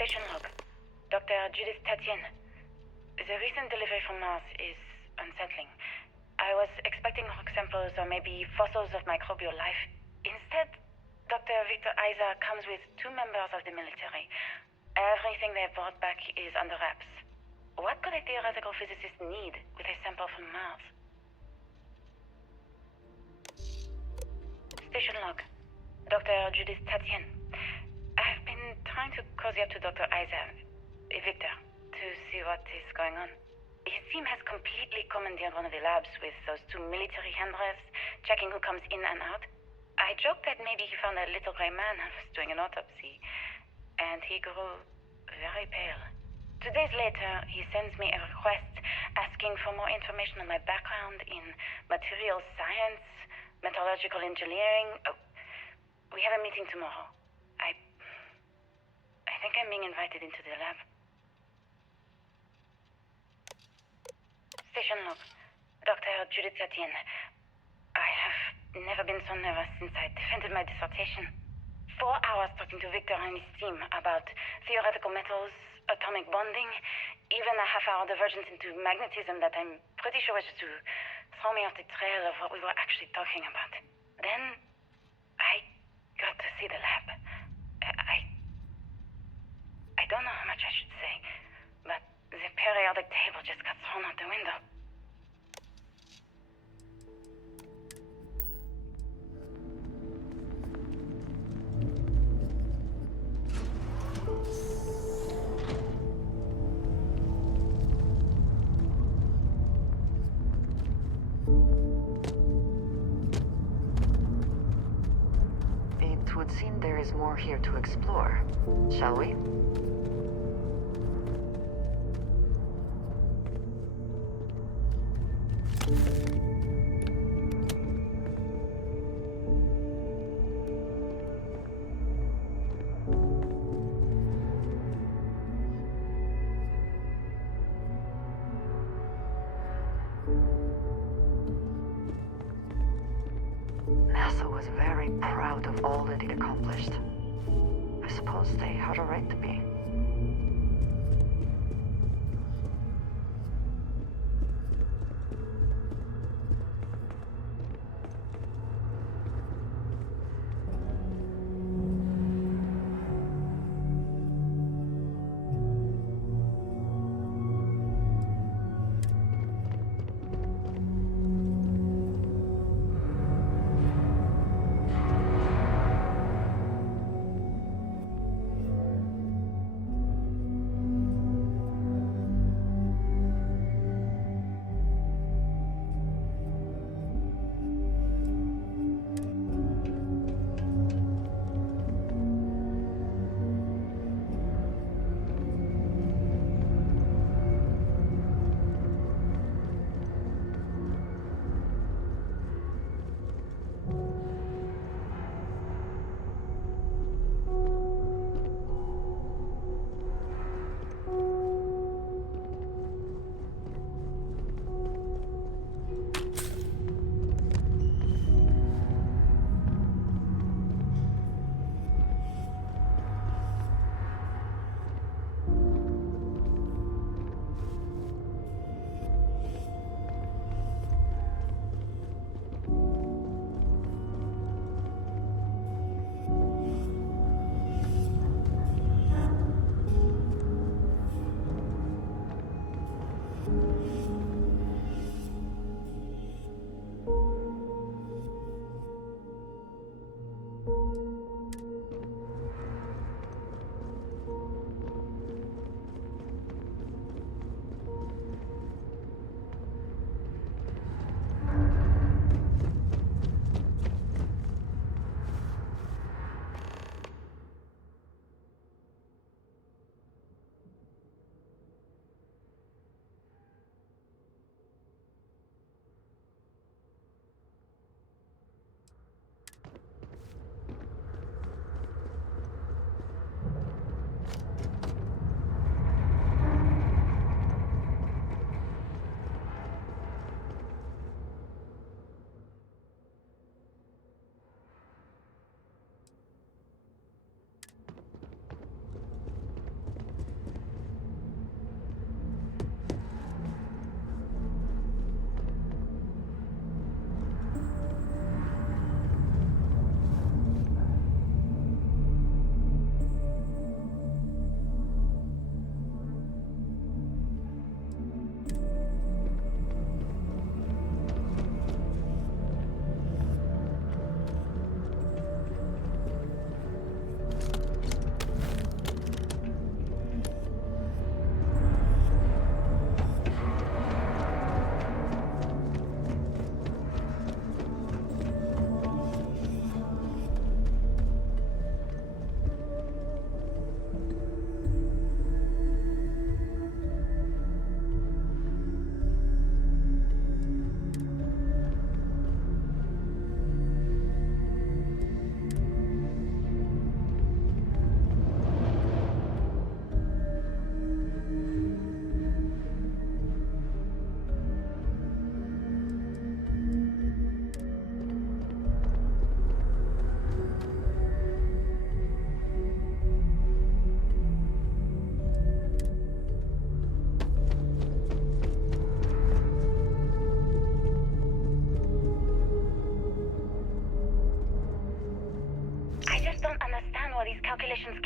Station log. Dr. Judith Tatienne. The recent delivery from Mars is unsettling. I was expecting rock samples or maybe fossils of microbial life. Instead, Dr. Victor Isa comes with 2 members of the military. Everything they brought back is under wraps. What could a theoretical physicist need with a sample from Mars? Station log. Dr. Judith Tatienne. I've been trying to cozy up to Dr. Isa, Victor, to see what is going on. His team has completely commandeered one of the labs with those 2 military handlers, checking who comes in and out. I joked that maybe he found a little gray man and was doing an autopsy, and he grew very pale. 2 days later, he sends me a request asking for more information on my background in materials science, metallurgical engineering. Oh, we have a meeting tomorrow. I think I'm being invited into the lab. Station log. Dr. Judith Tatienne. I have never been so nervous since I defended my dissertation. 4 hours talking to Victor and his team about theoretical metals, atomic bonding, even a half-hour divergence into magnetism that I'm pretty sure was just to throw me off the trail of what we were actually talking about. Then, I got to see the lab. I don't know how much I should say, but the periodic table just got thrown out the window. It would seem there is more here to explore. Shall we? NASA was very proud of all that it accomplished. I suppose they had a right to be.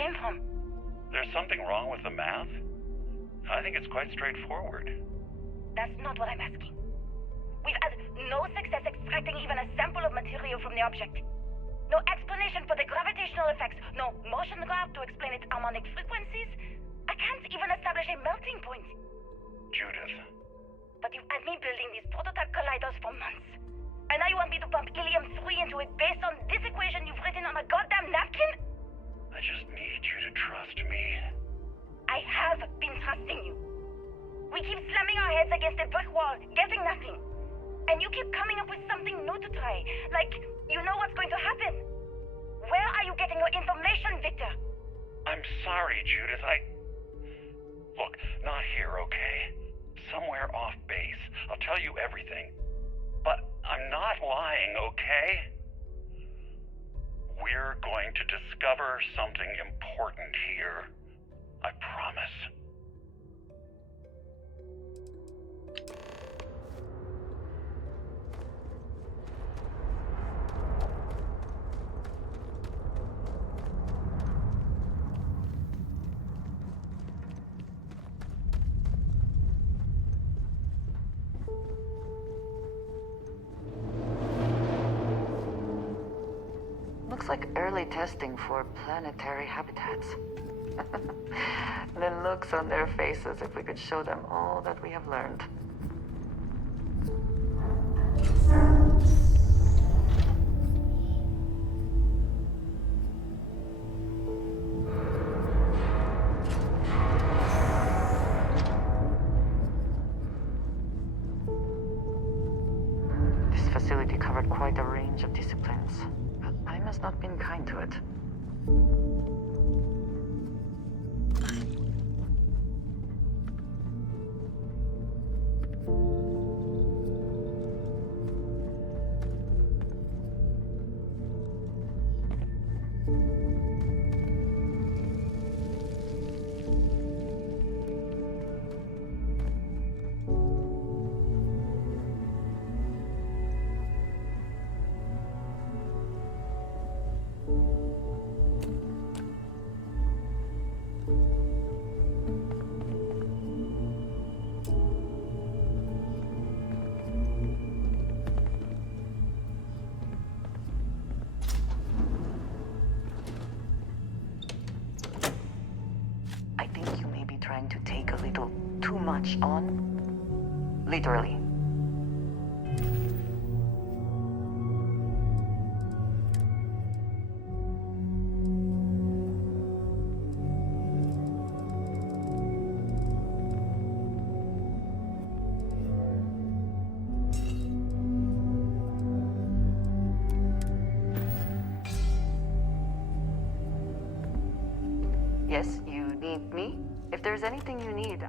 came from. There's something wrong with the math? I think it's quite straightforward. That's not what I'm asking. We've had no success extracting even a sample of material from the object. No explanation for the gravitational effects, no motion graph to explain its harmonic frequencies. I can't even establish a melting point. Judith. But you've had me building these prototype colliders for months. And now you want me to pump helium-3 into it based on this equation you've written on a goddamn napkin? I just need you to trust me. I have been trusting you. We keep slamming our heads against a brick wall, getting nothing. And you keep coming up with something new to try. Like, you know what's going to happen. Where are you getting your information, Victor? I'm sorry, Judith. Look, not here, okay? Somewhere off base. I'll tell you everything. But I'm not lying, okay? We're going to discover something important here. I promise. Looks like early testing for planetary habitats. The looks on their faces if we could show them all that we have learned. This facility covered quite a range of disciplines, but I must not been kind to it. I think you may be trying to take a little too much on. Literally. Yes, you need me? If there's anything you need...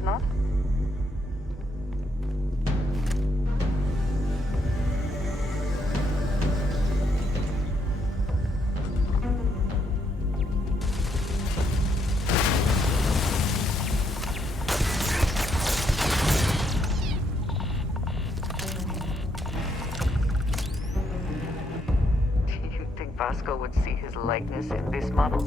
it not? Do you think Vasco would see his likeness in this model?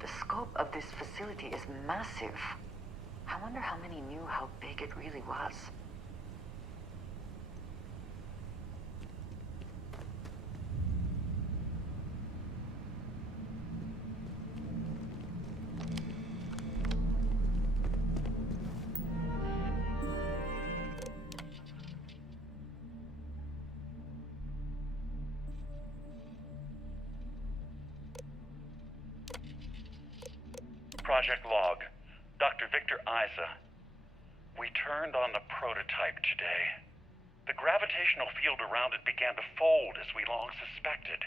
The scope of this facility is massive. I wonder how many knew how big it really was. Project Log. Dr. Victor Isa. We turned on the prototype today. The gravitational field around it began to fold as we long suspected.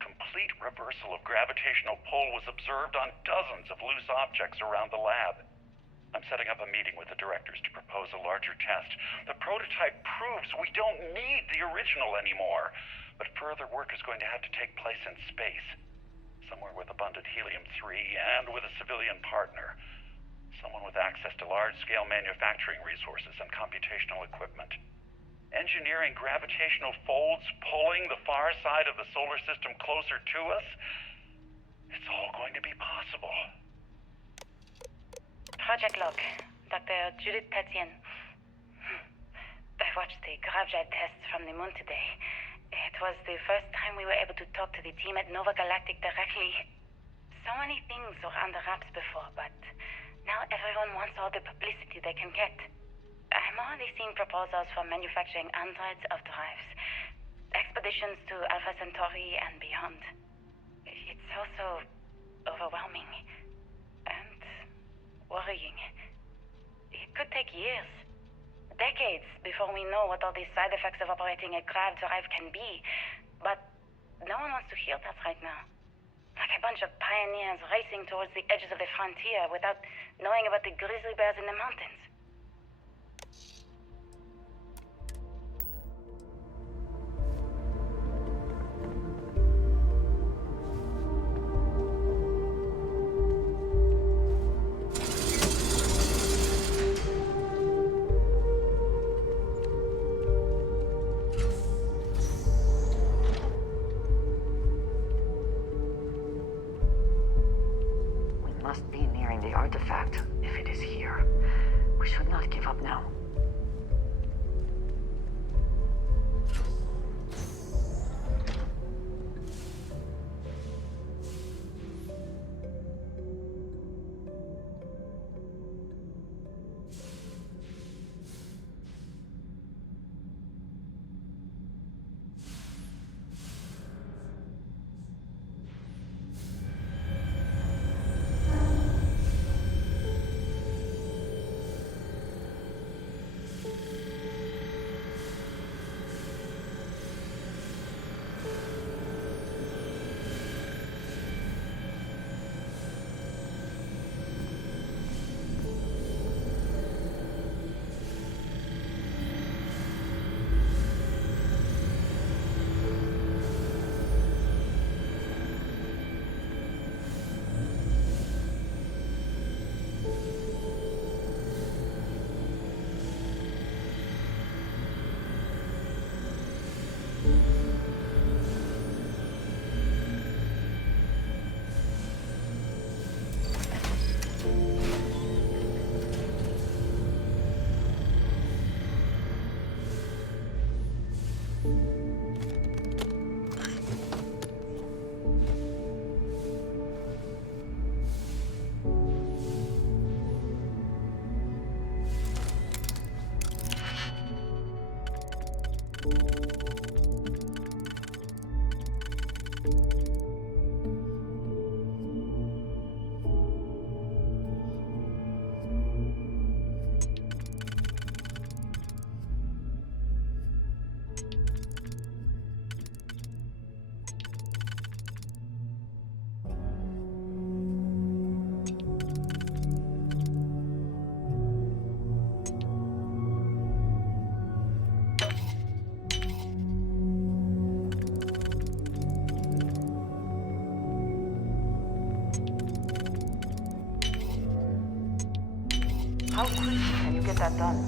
Complete reversal of gravitational pull was observed on dozens of loose objects around the lab. I'm setting up a meeting with the directors to propose a larger test. The prototype proves we don't need the original anymore, but further work is going to have to take place in space. Somewhere with abundant helium-3 and with a civilian partner. Someone with access to large-scale manufacturing resources and computational equipment. Engineering gravitational folds pulling the far side of the solar system closer to us? It's all going to be possible. Project Log. Dr. Judith Tatien. I watched the gravjet tests from the moon today. It was the first time we were able to talk to the team at Nova Galactic directly. So many things were under wraps before, but now everyone wants all the publicity they can get. I'm already seeing proposals for manufacturing androids of drives, expeditions to Alpha Centauri and beyond. It's also overwhelming and worrying. It could take years, decades, before we know what all these side effects of operating a grav drive can be. But no one wants to hear that right now. Like a bunch of pioneers racing towards the edges of the frontier without knowing about the grizzly bears in the mountains. Must be nearing the artifact, if it is here. We should not give up now. How quickly can you get that done?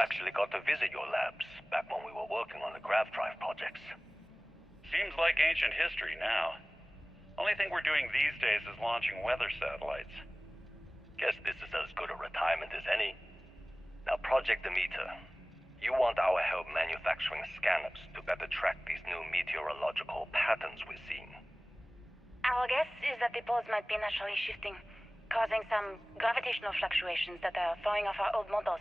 actually got to visit your labs back when we were working on the grav drive projects. Seems like ancient history now. Only thing we're doing these days is launching weather satellites. Guess this is as good a retirement as any. Now, Project Demeter, you want our help manufacturing scanners to better track these new meteorological patterns we're seeing. Our guess is that the poles might be naturally shifting, causing some gravitational fluctuations that are throwing off our old models.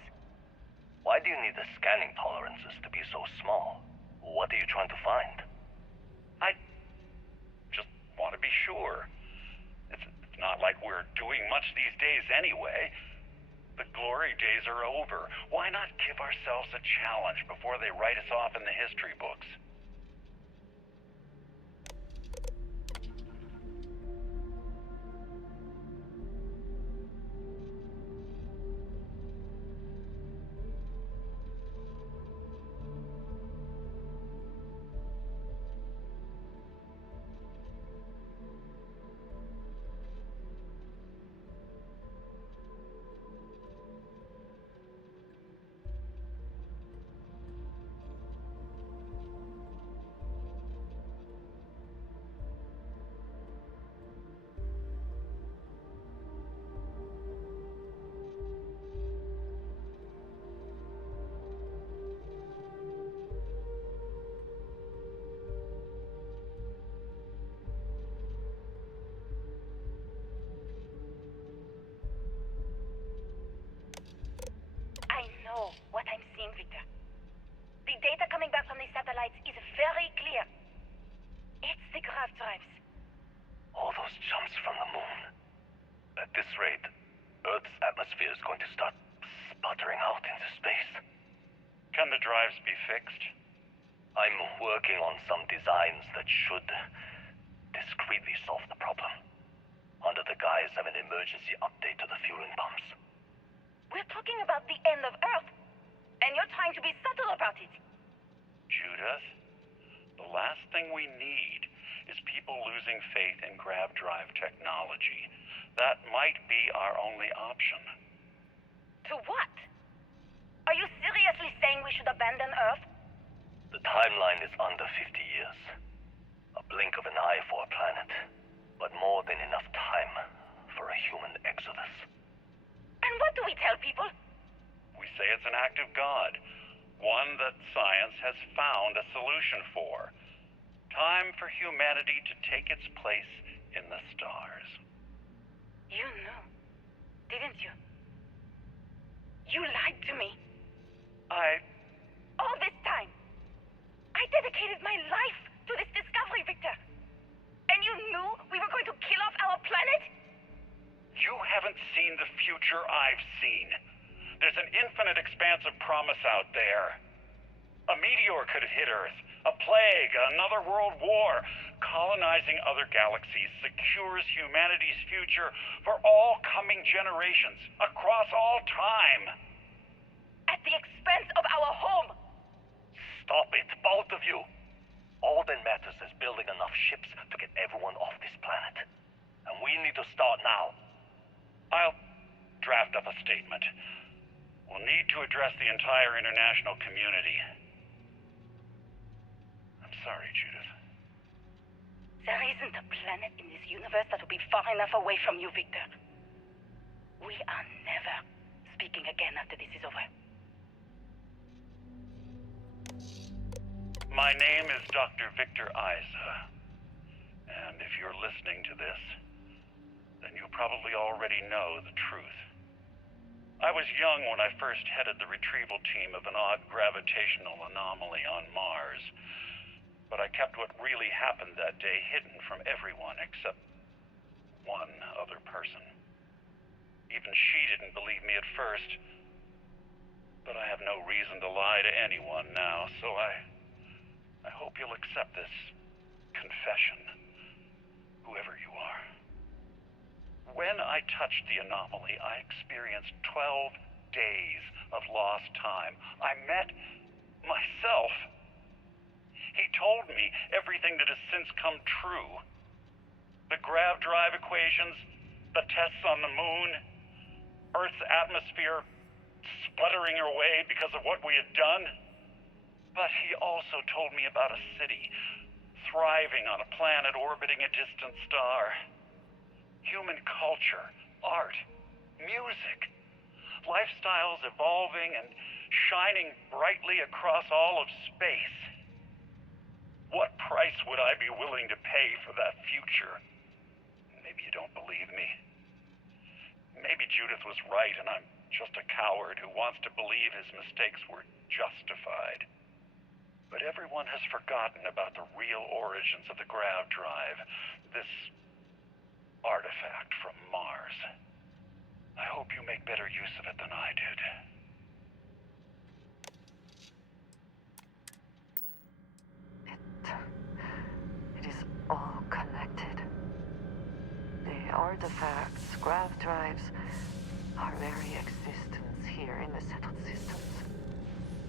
Why do you need the scanning tolerances to be so small? What are you trying to find? I just want to be sure. It's not like we're doing much these days anyway. The glory days are over. Why not give ourselves a challenge before they write us off in the history books? What I'm seeing, Victor. The data coming back from the satellites is very clear. It's the grav drives. All those jumps from the moon. At this rate, Earth's atmosphere is going to start sputtering out into space. Can the drives be fixed? I'm working on some designs that should discreetly solve the problem, under the guise of an emergency update to the fueling pumps. We're talking about the end of Earth, and you're trying to be subtle about it. Judith, the last thing we need is people losing faith in grav drive technology. That might be our only option. To what? Are you seriously saying we should abandon Earth? The timeline is under 50 years. A blink of an eye for a planet, but more than enough time for a human exodus. And what do we tell people? We say it's an act of God, one that science has found a solution for. Time for humanity to take its place in the stars. You knew, didn't you? You lied to me. All this time, I dedicated my life to this discovery, Victor. And you knew we were going to kill off our planet? You haven't seen the future I've seen. There's an infinite expanse of promise out there. A meteor could have hit Earth. A plague, another world war. Colonizing other galaxies secures humanity's future for all coming generations, across all time. At the expense of our home. Stop it, both of you. All that matters is building enough ships to get everyone off this planet. And we need to start now. I'll draft up a statement. We'll need to address the entire international community. I'm sorry, Judith. There isn't a planet in this universe that will be far enough away from you, Victor. We are never speaking again after this is over. My name is Dr. Victor Isa. And if you're listening to this, then you probably already know the truth. I was young when I first headed the retrieval team of an odd gravitational anomaly on Mars. But I kept what really happened that day hidden from everyone except one other person. Even she didn't believe me at first. But I have no reason to lie to anyone now, so I hope you'll accept this confession, whoever you are. When I touched the anomaly, I experienced 12 days of lost time. I met myself. He told me everything that has since come true. The grav drive equations, the tests on the moon, Earth's atmosphere sputtering her way because of what we had done. But he also told me about a city thriving on a planet orbiting a distant star. Human culture, art, music, lifestyles evolving and shining brightly across all of space. What price would I be willing to pay for that future? Maybe you don't believe me. Maybe Judith was right and I'm just a coward who wants to believe his mistakes were justified. But everyone has forgotten about the real origins of the grav drive, this artifact from Mars. I hope you make better use of it than I did. It is all connected. The artifacts, grav drives, our very existence here in the settled systems.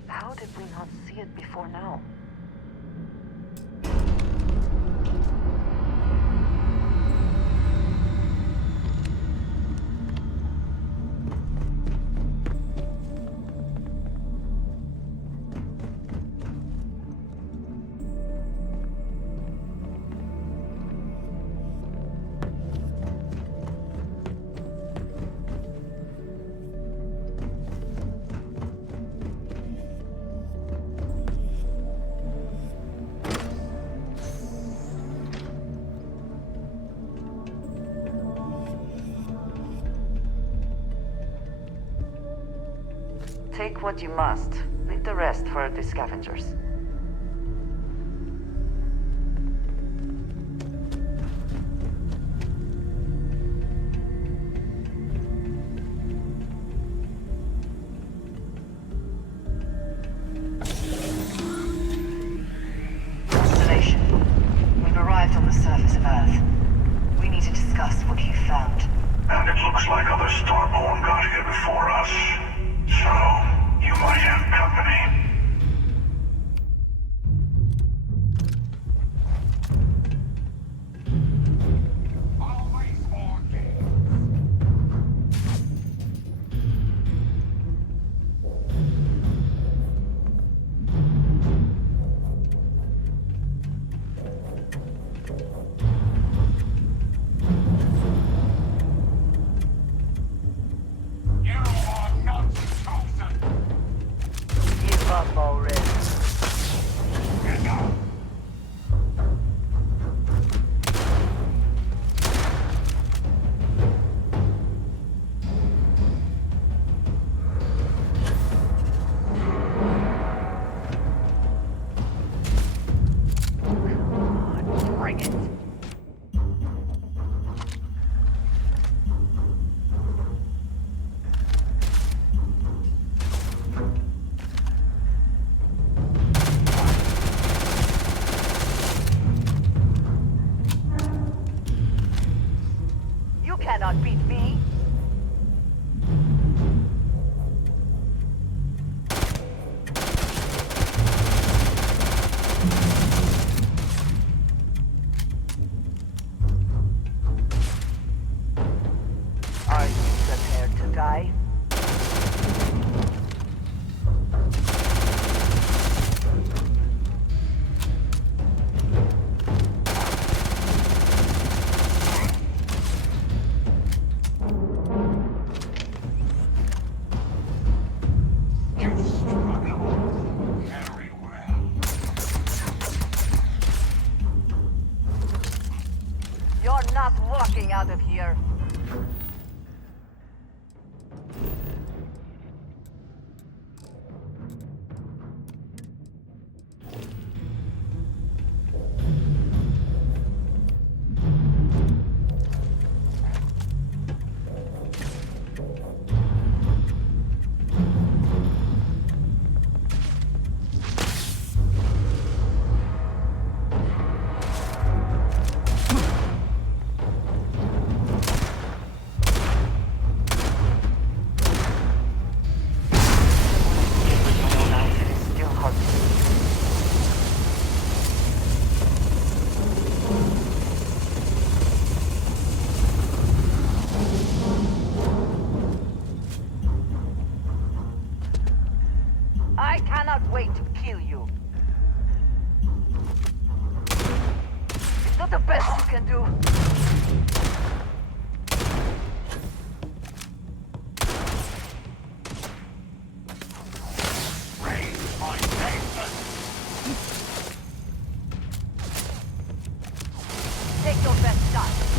How did we not see it before now? Take what you must. Leave the rest for the scavengers. Constellation, we've arrived on the surface of Earth. We need to discuss what you found. And it looks like other Starborn got here before us. So, you might have company. way to kill you. It's not the best you can do. Take your best shot.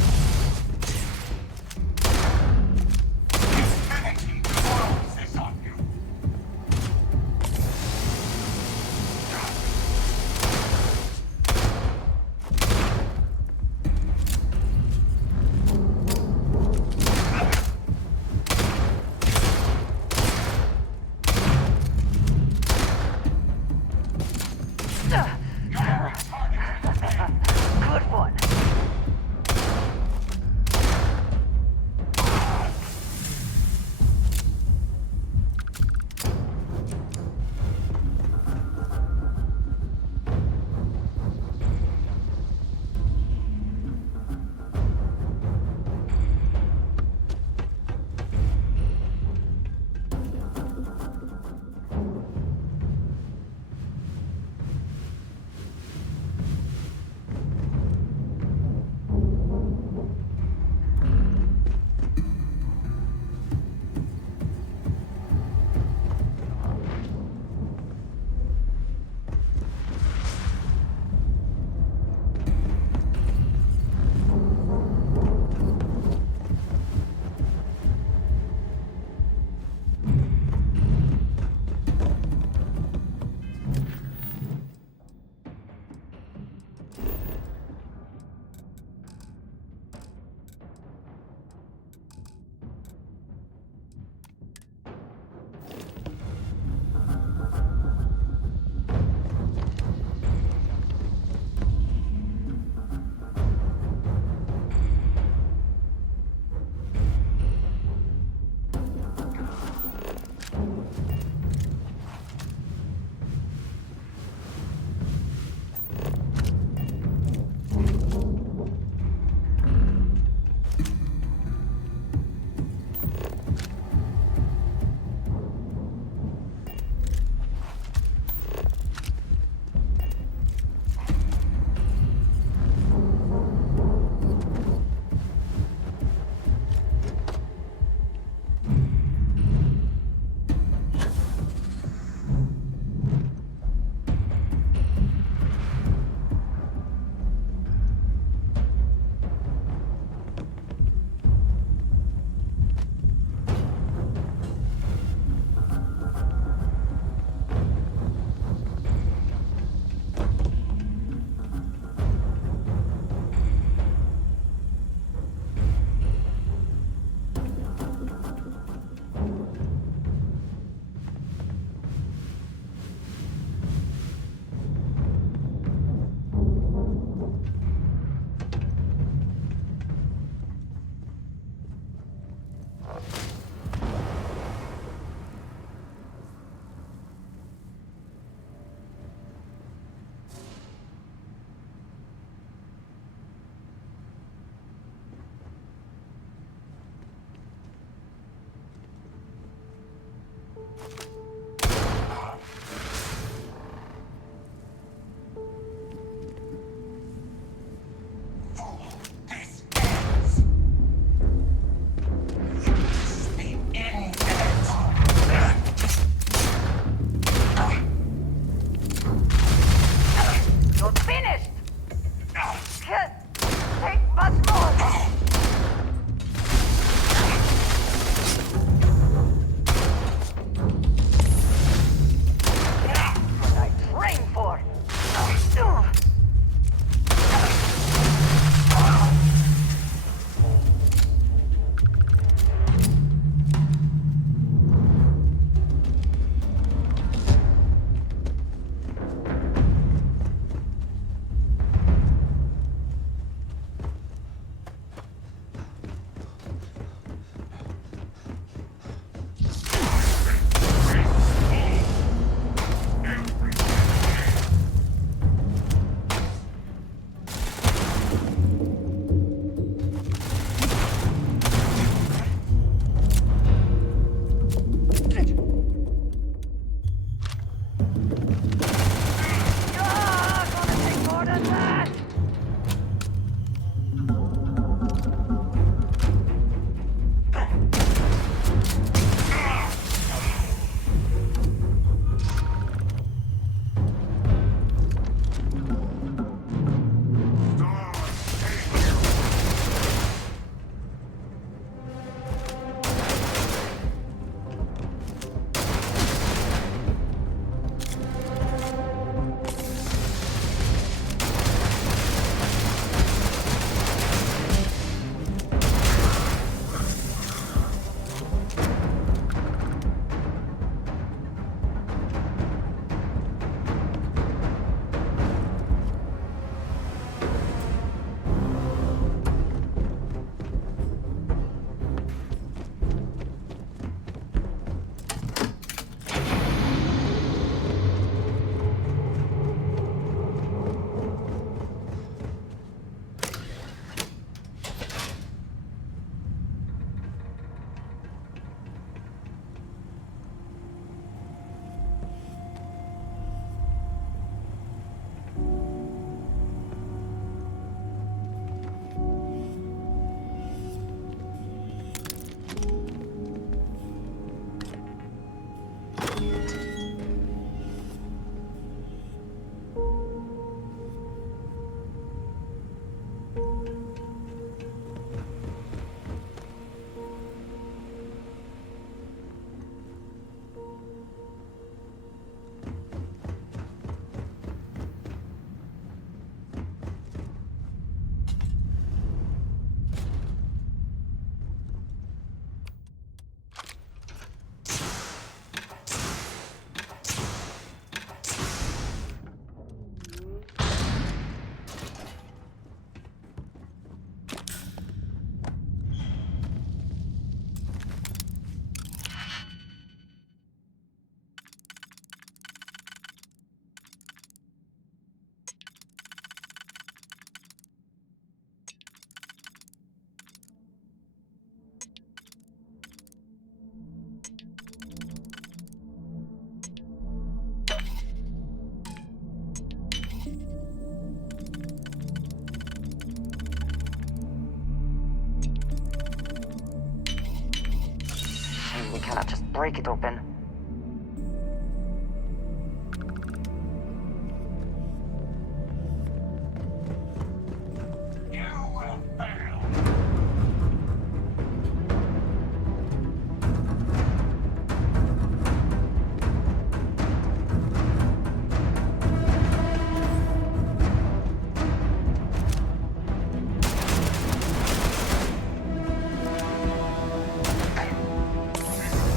We cannot just break it open.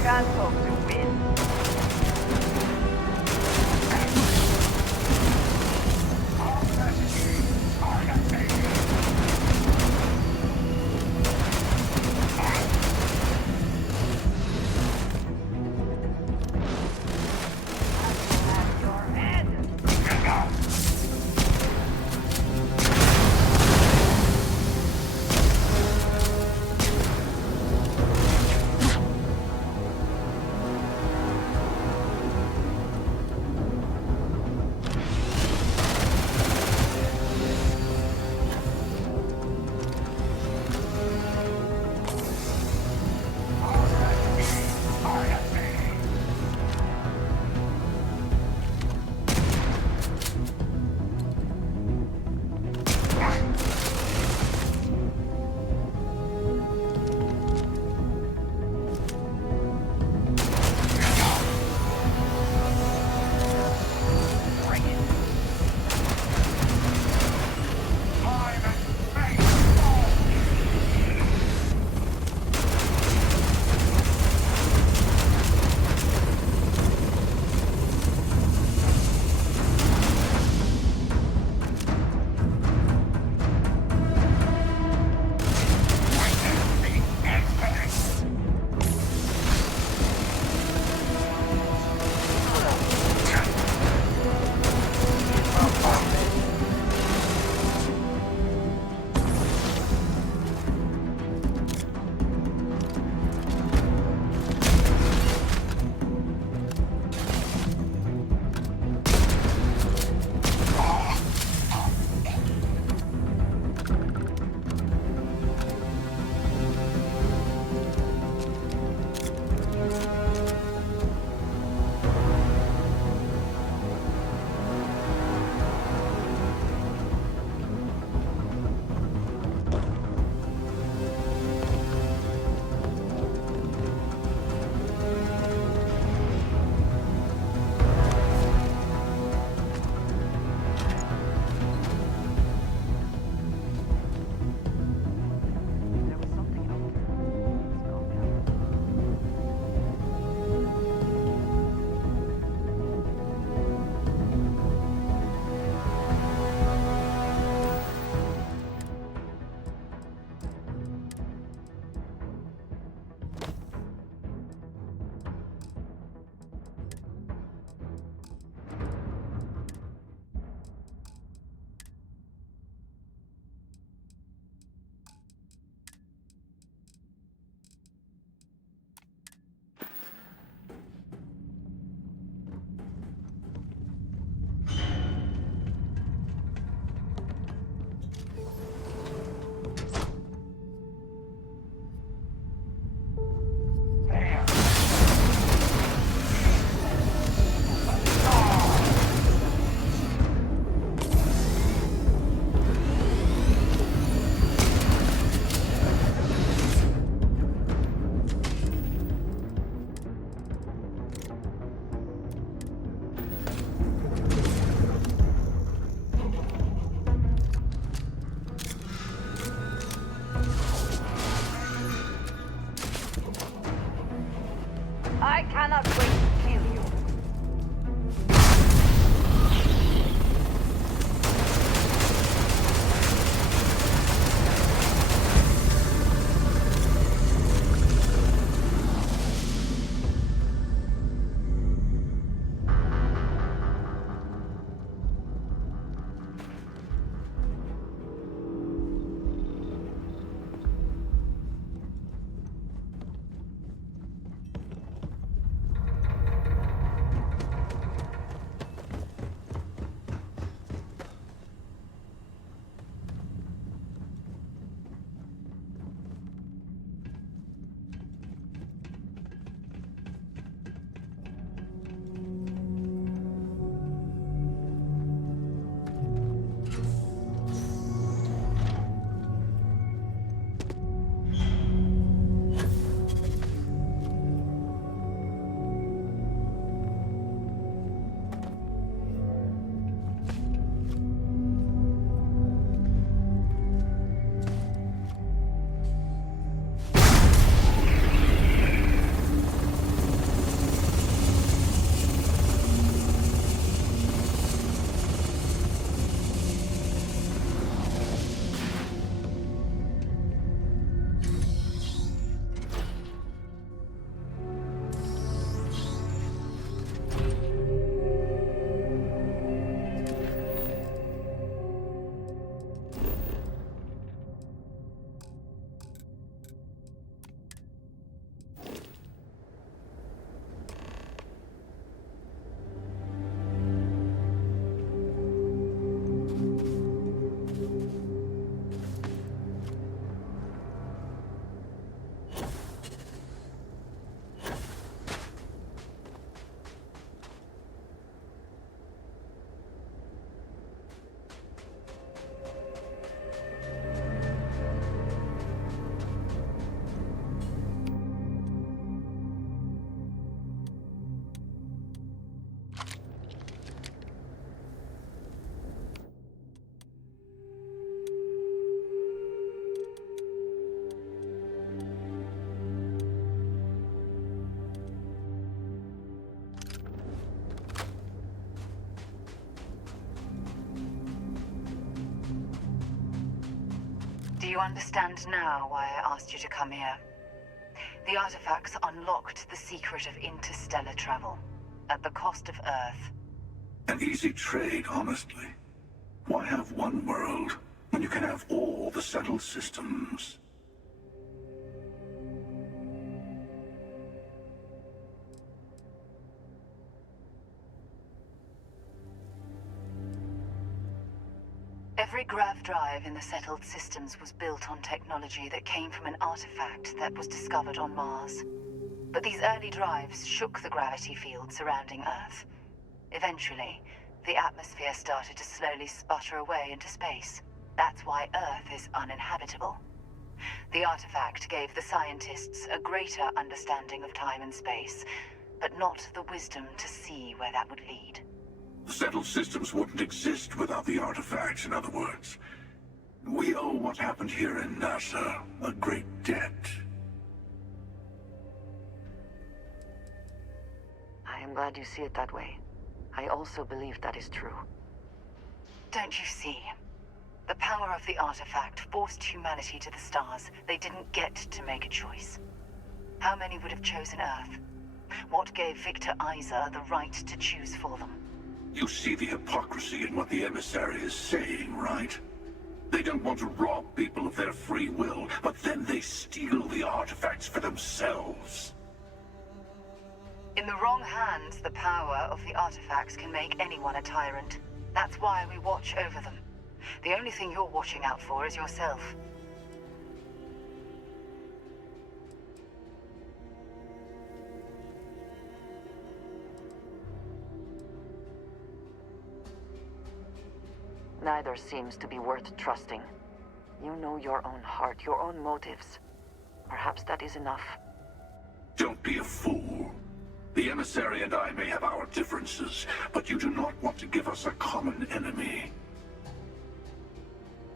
Can't hope to win. you understand now why I asked you to come here? The artifacts unlocked the secret of interstellar travel, at the cost of Earth. An easy trade, honestly. Why have one world when you can have all the settled systems? Every grav drive in the settled systems was built on technology that came from an artifact that was discovered on Mars. But these early drives shook the gravity field surrounding Earth. Eventually, the atmosphere started to slowly sputter away into space. That's why Earth is uninhabitable. The artifact gave the scientists a greater understanding of time and space, but not the wisdom to see where that would lead. The settled systems wouldn't exist without the artifacts, in other words. We owe what happened here in NASA a great debt. I am glad you see it that way. I also believe that is true. Don't you see? The power of the artifact forced humanity to the stars. They didn't get to make a choice. How many would have chosen Earth? What gave Victor Isa the right to choose for them? You see the hypocrisy in what the Emissary is saying, right? They don't want to rob people of their free will, but then they steal the artifacts for themselves. In the wrong hands, the power of the artifacts can make anyone a tyrant. That's why we watch over them. The only thing you're watching out for is yourself. Neither seems to be worth trusting. You know your own heart, your own motives. Perhaps that is enough. Don't be a fool. The Emissary and I may have our differences, but you do not want to give us a common enemy.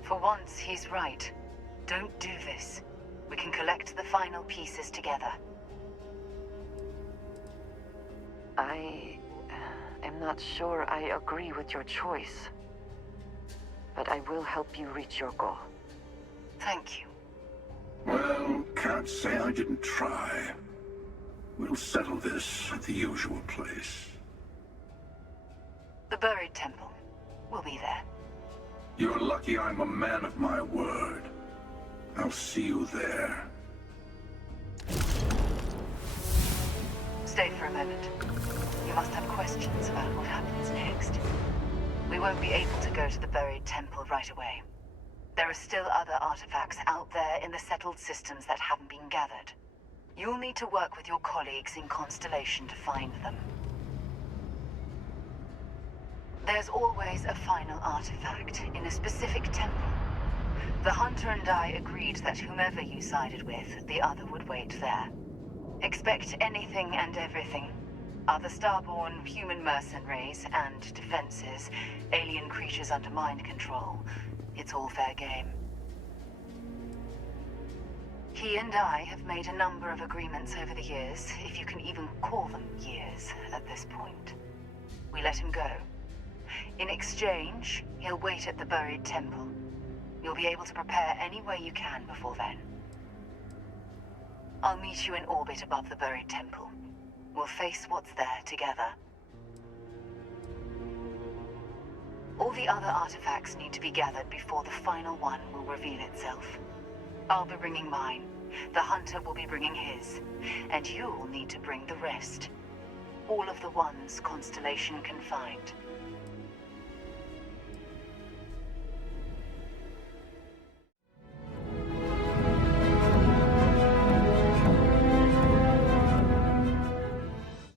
For once, he's right. Don't do this. We can collect the final pieces together. I am not sure I agree with your choice. But I will help you reach your goal. Thank you. Well, can't say I didn't try. We'll settle this at the usual place. The buried temple. We'll be there. You're lucky I'm a man of my word. I'll see you there. Stay for a moment. You must have questions about what happens next. We won't be able to go to the buried temple right away. There are still other artifacts out there in the settled systems that haven't been gathered. You'll need to work with your colleagues in Constellation to find them. There's always a final artifact in a specific temple. The Hunter and I agreed that whomever you sided with, the other would wait there. Expect anything and everything. Other Starborn, human mercenaries, and defenses, alien creatures under mind control. It's all fair game. He and I have made a number of agreements over the years, if you can even call them years at this point. We let him go. In exchange, he'll wait at the buried temple. You'll be able to prepare any way you can before then. I'll meet you in orbit above the buried temple. We'll face what's there together. All the other artifacts need to be gathered before the final one will reveal itself. I'll be bringing mine. The Hunter will be bringing his. And you'll need to bring the rest. All of the ones Constellation can find.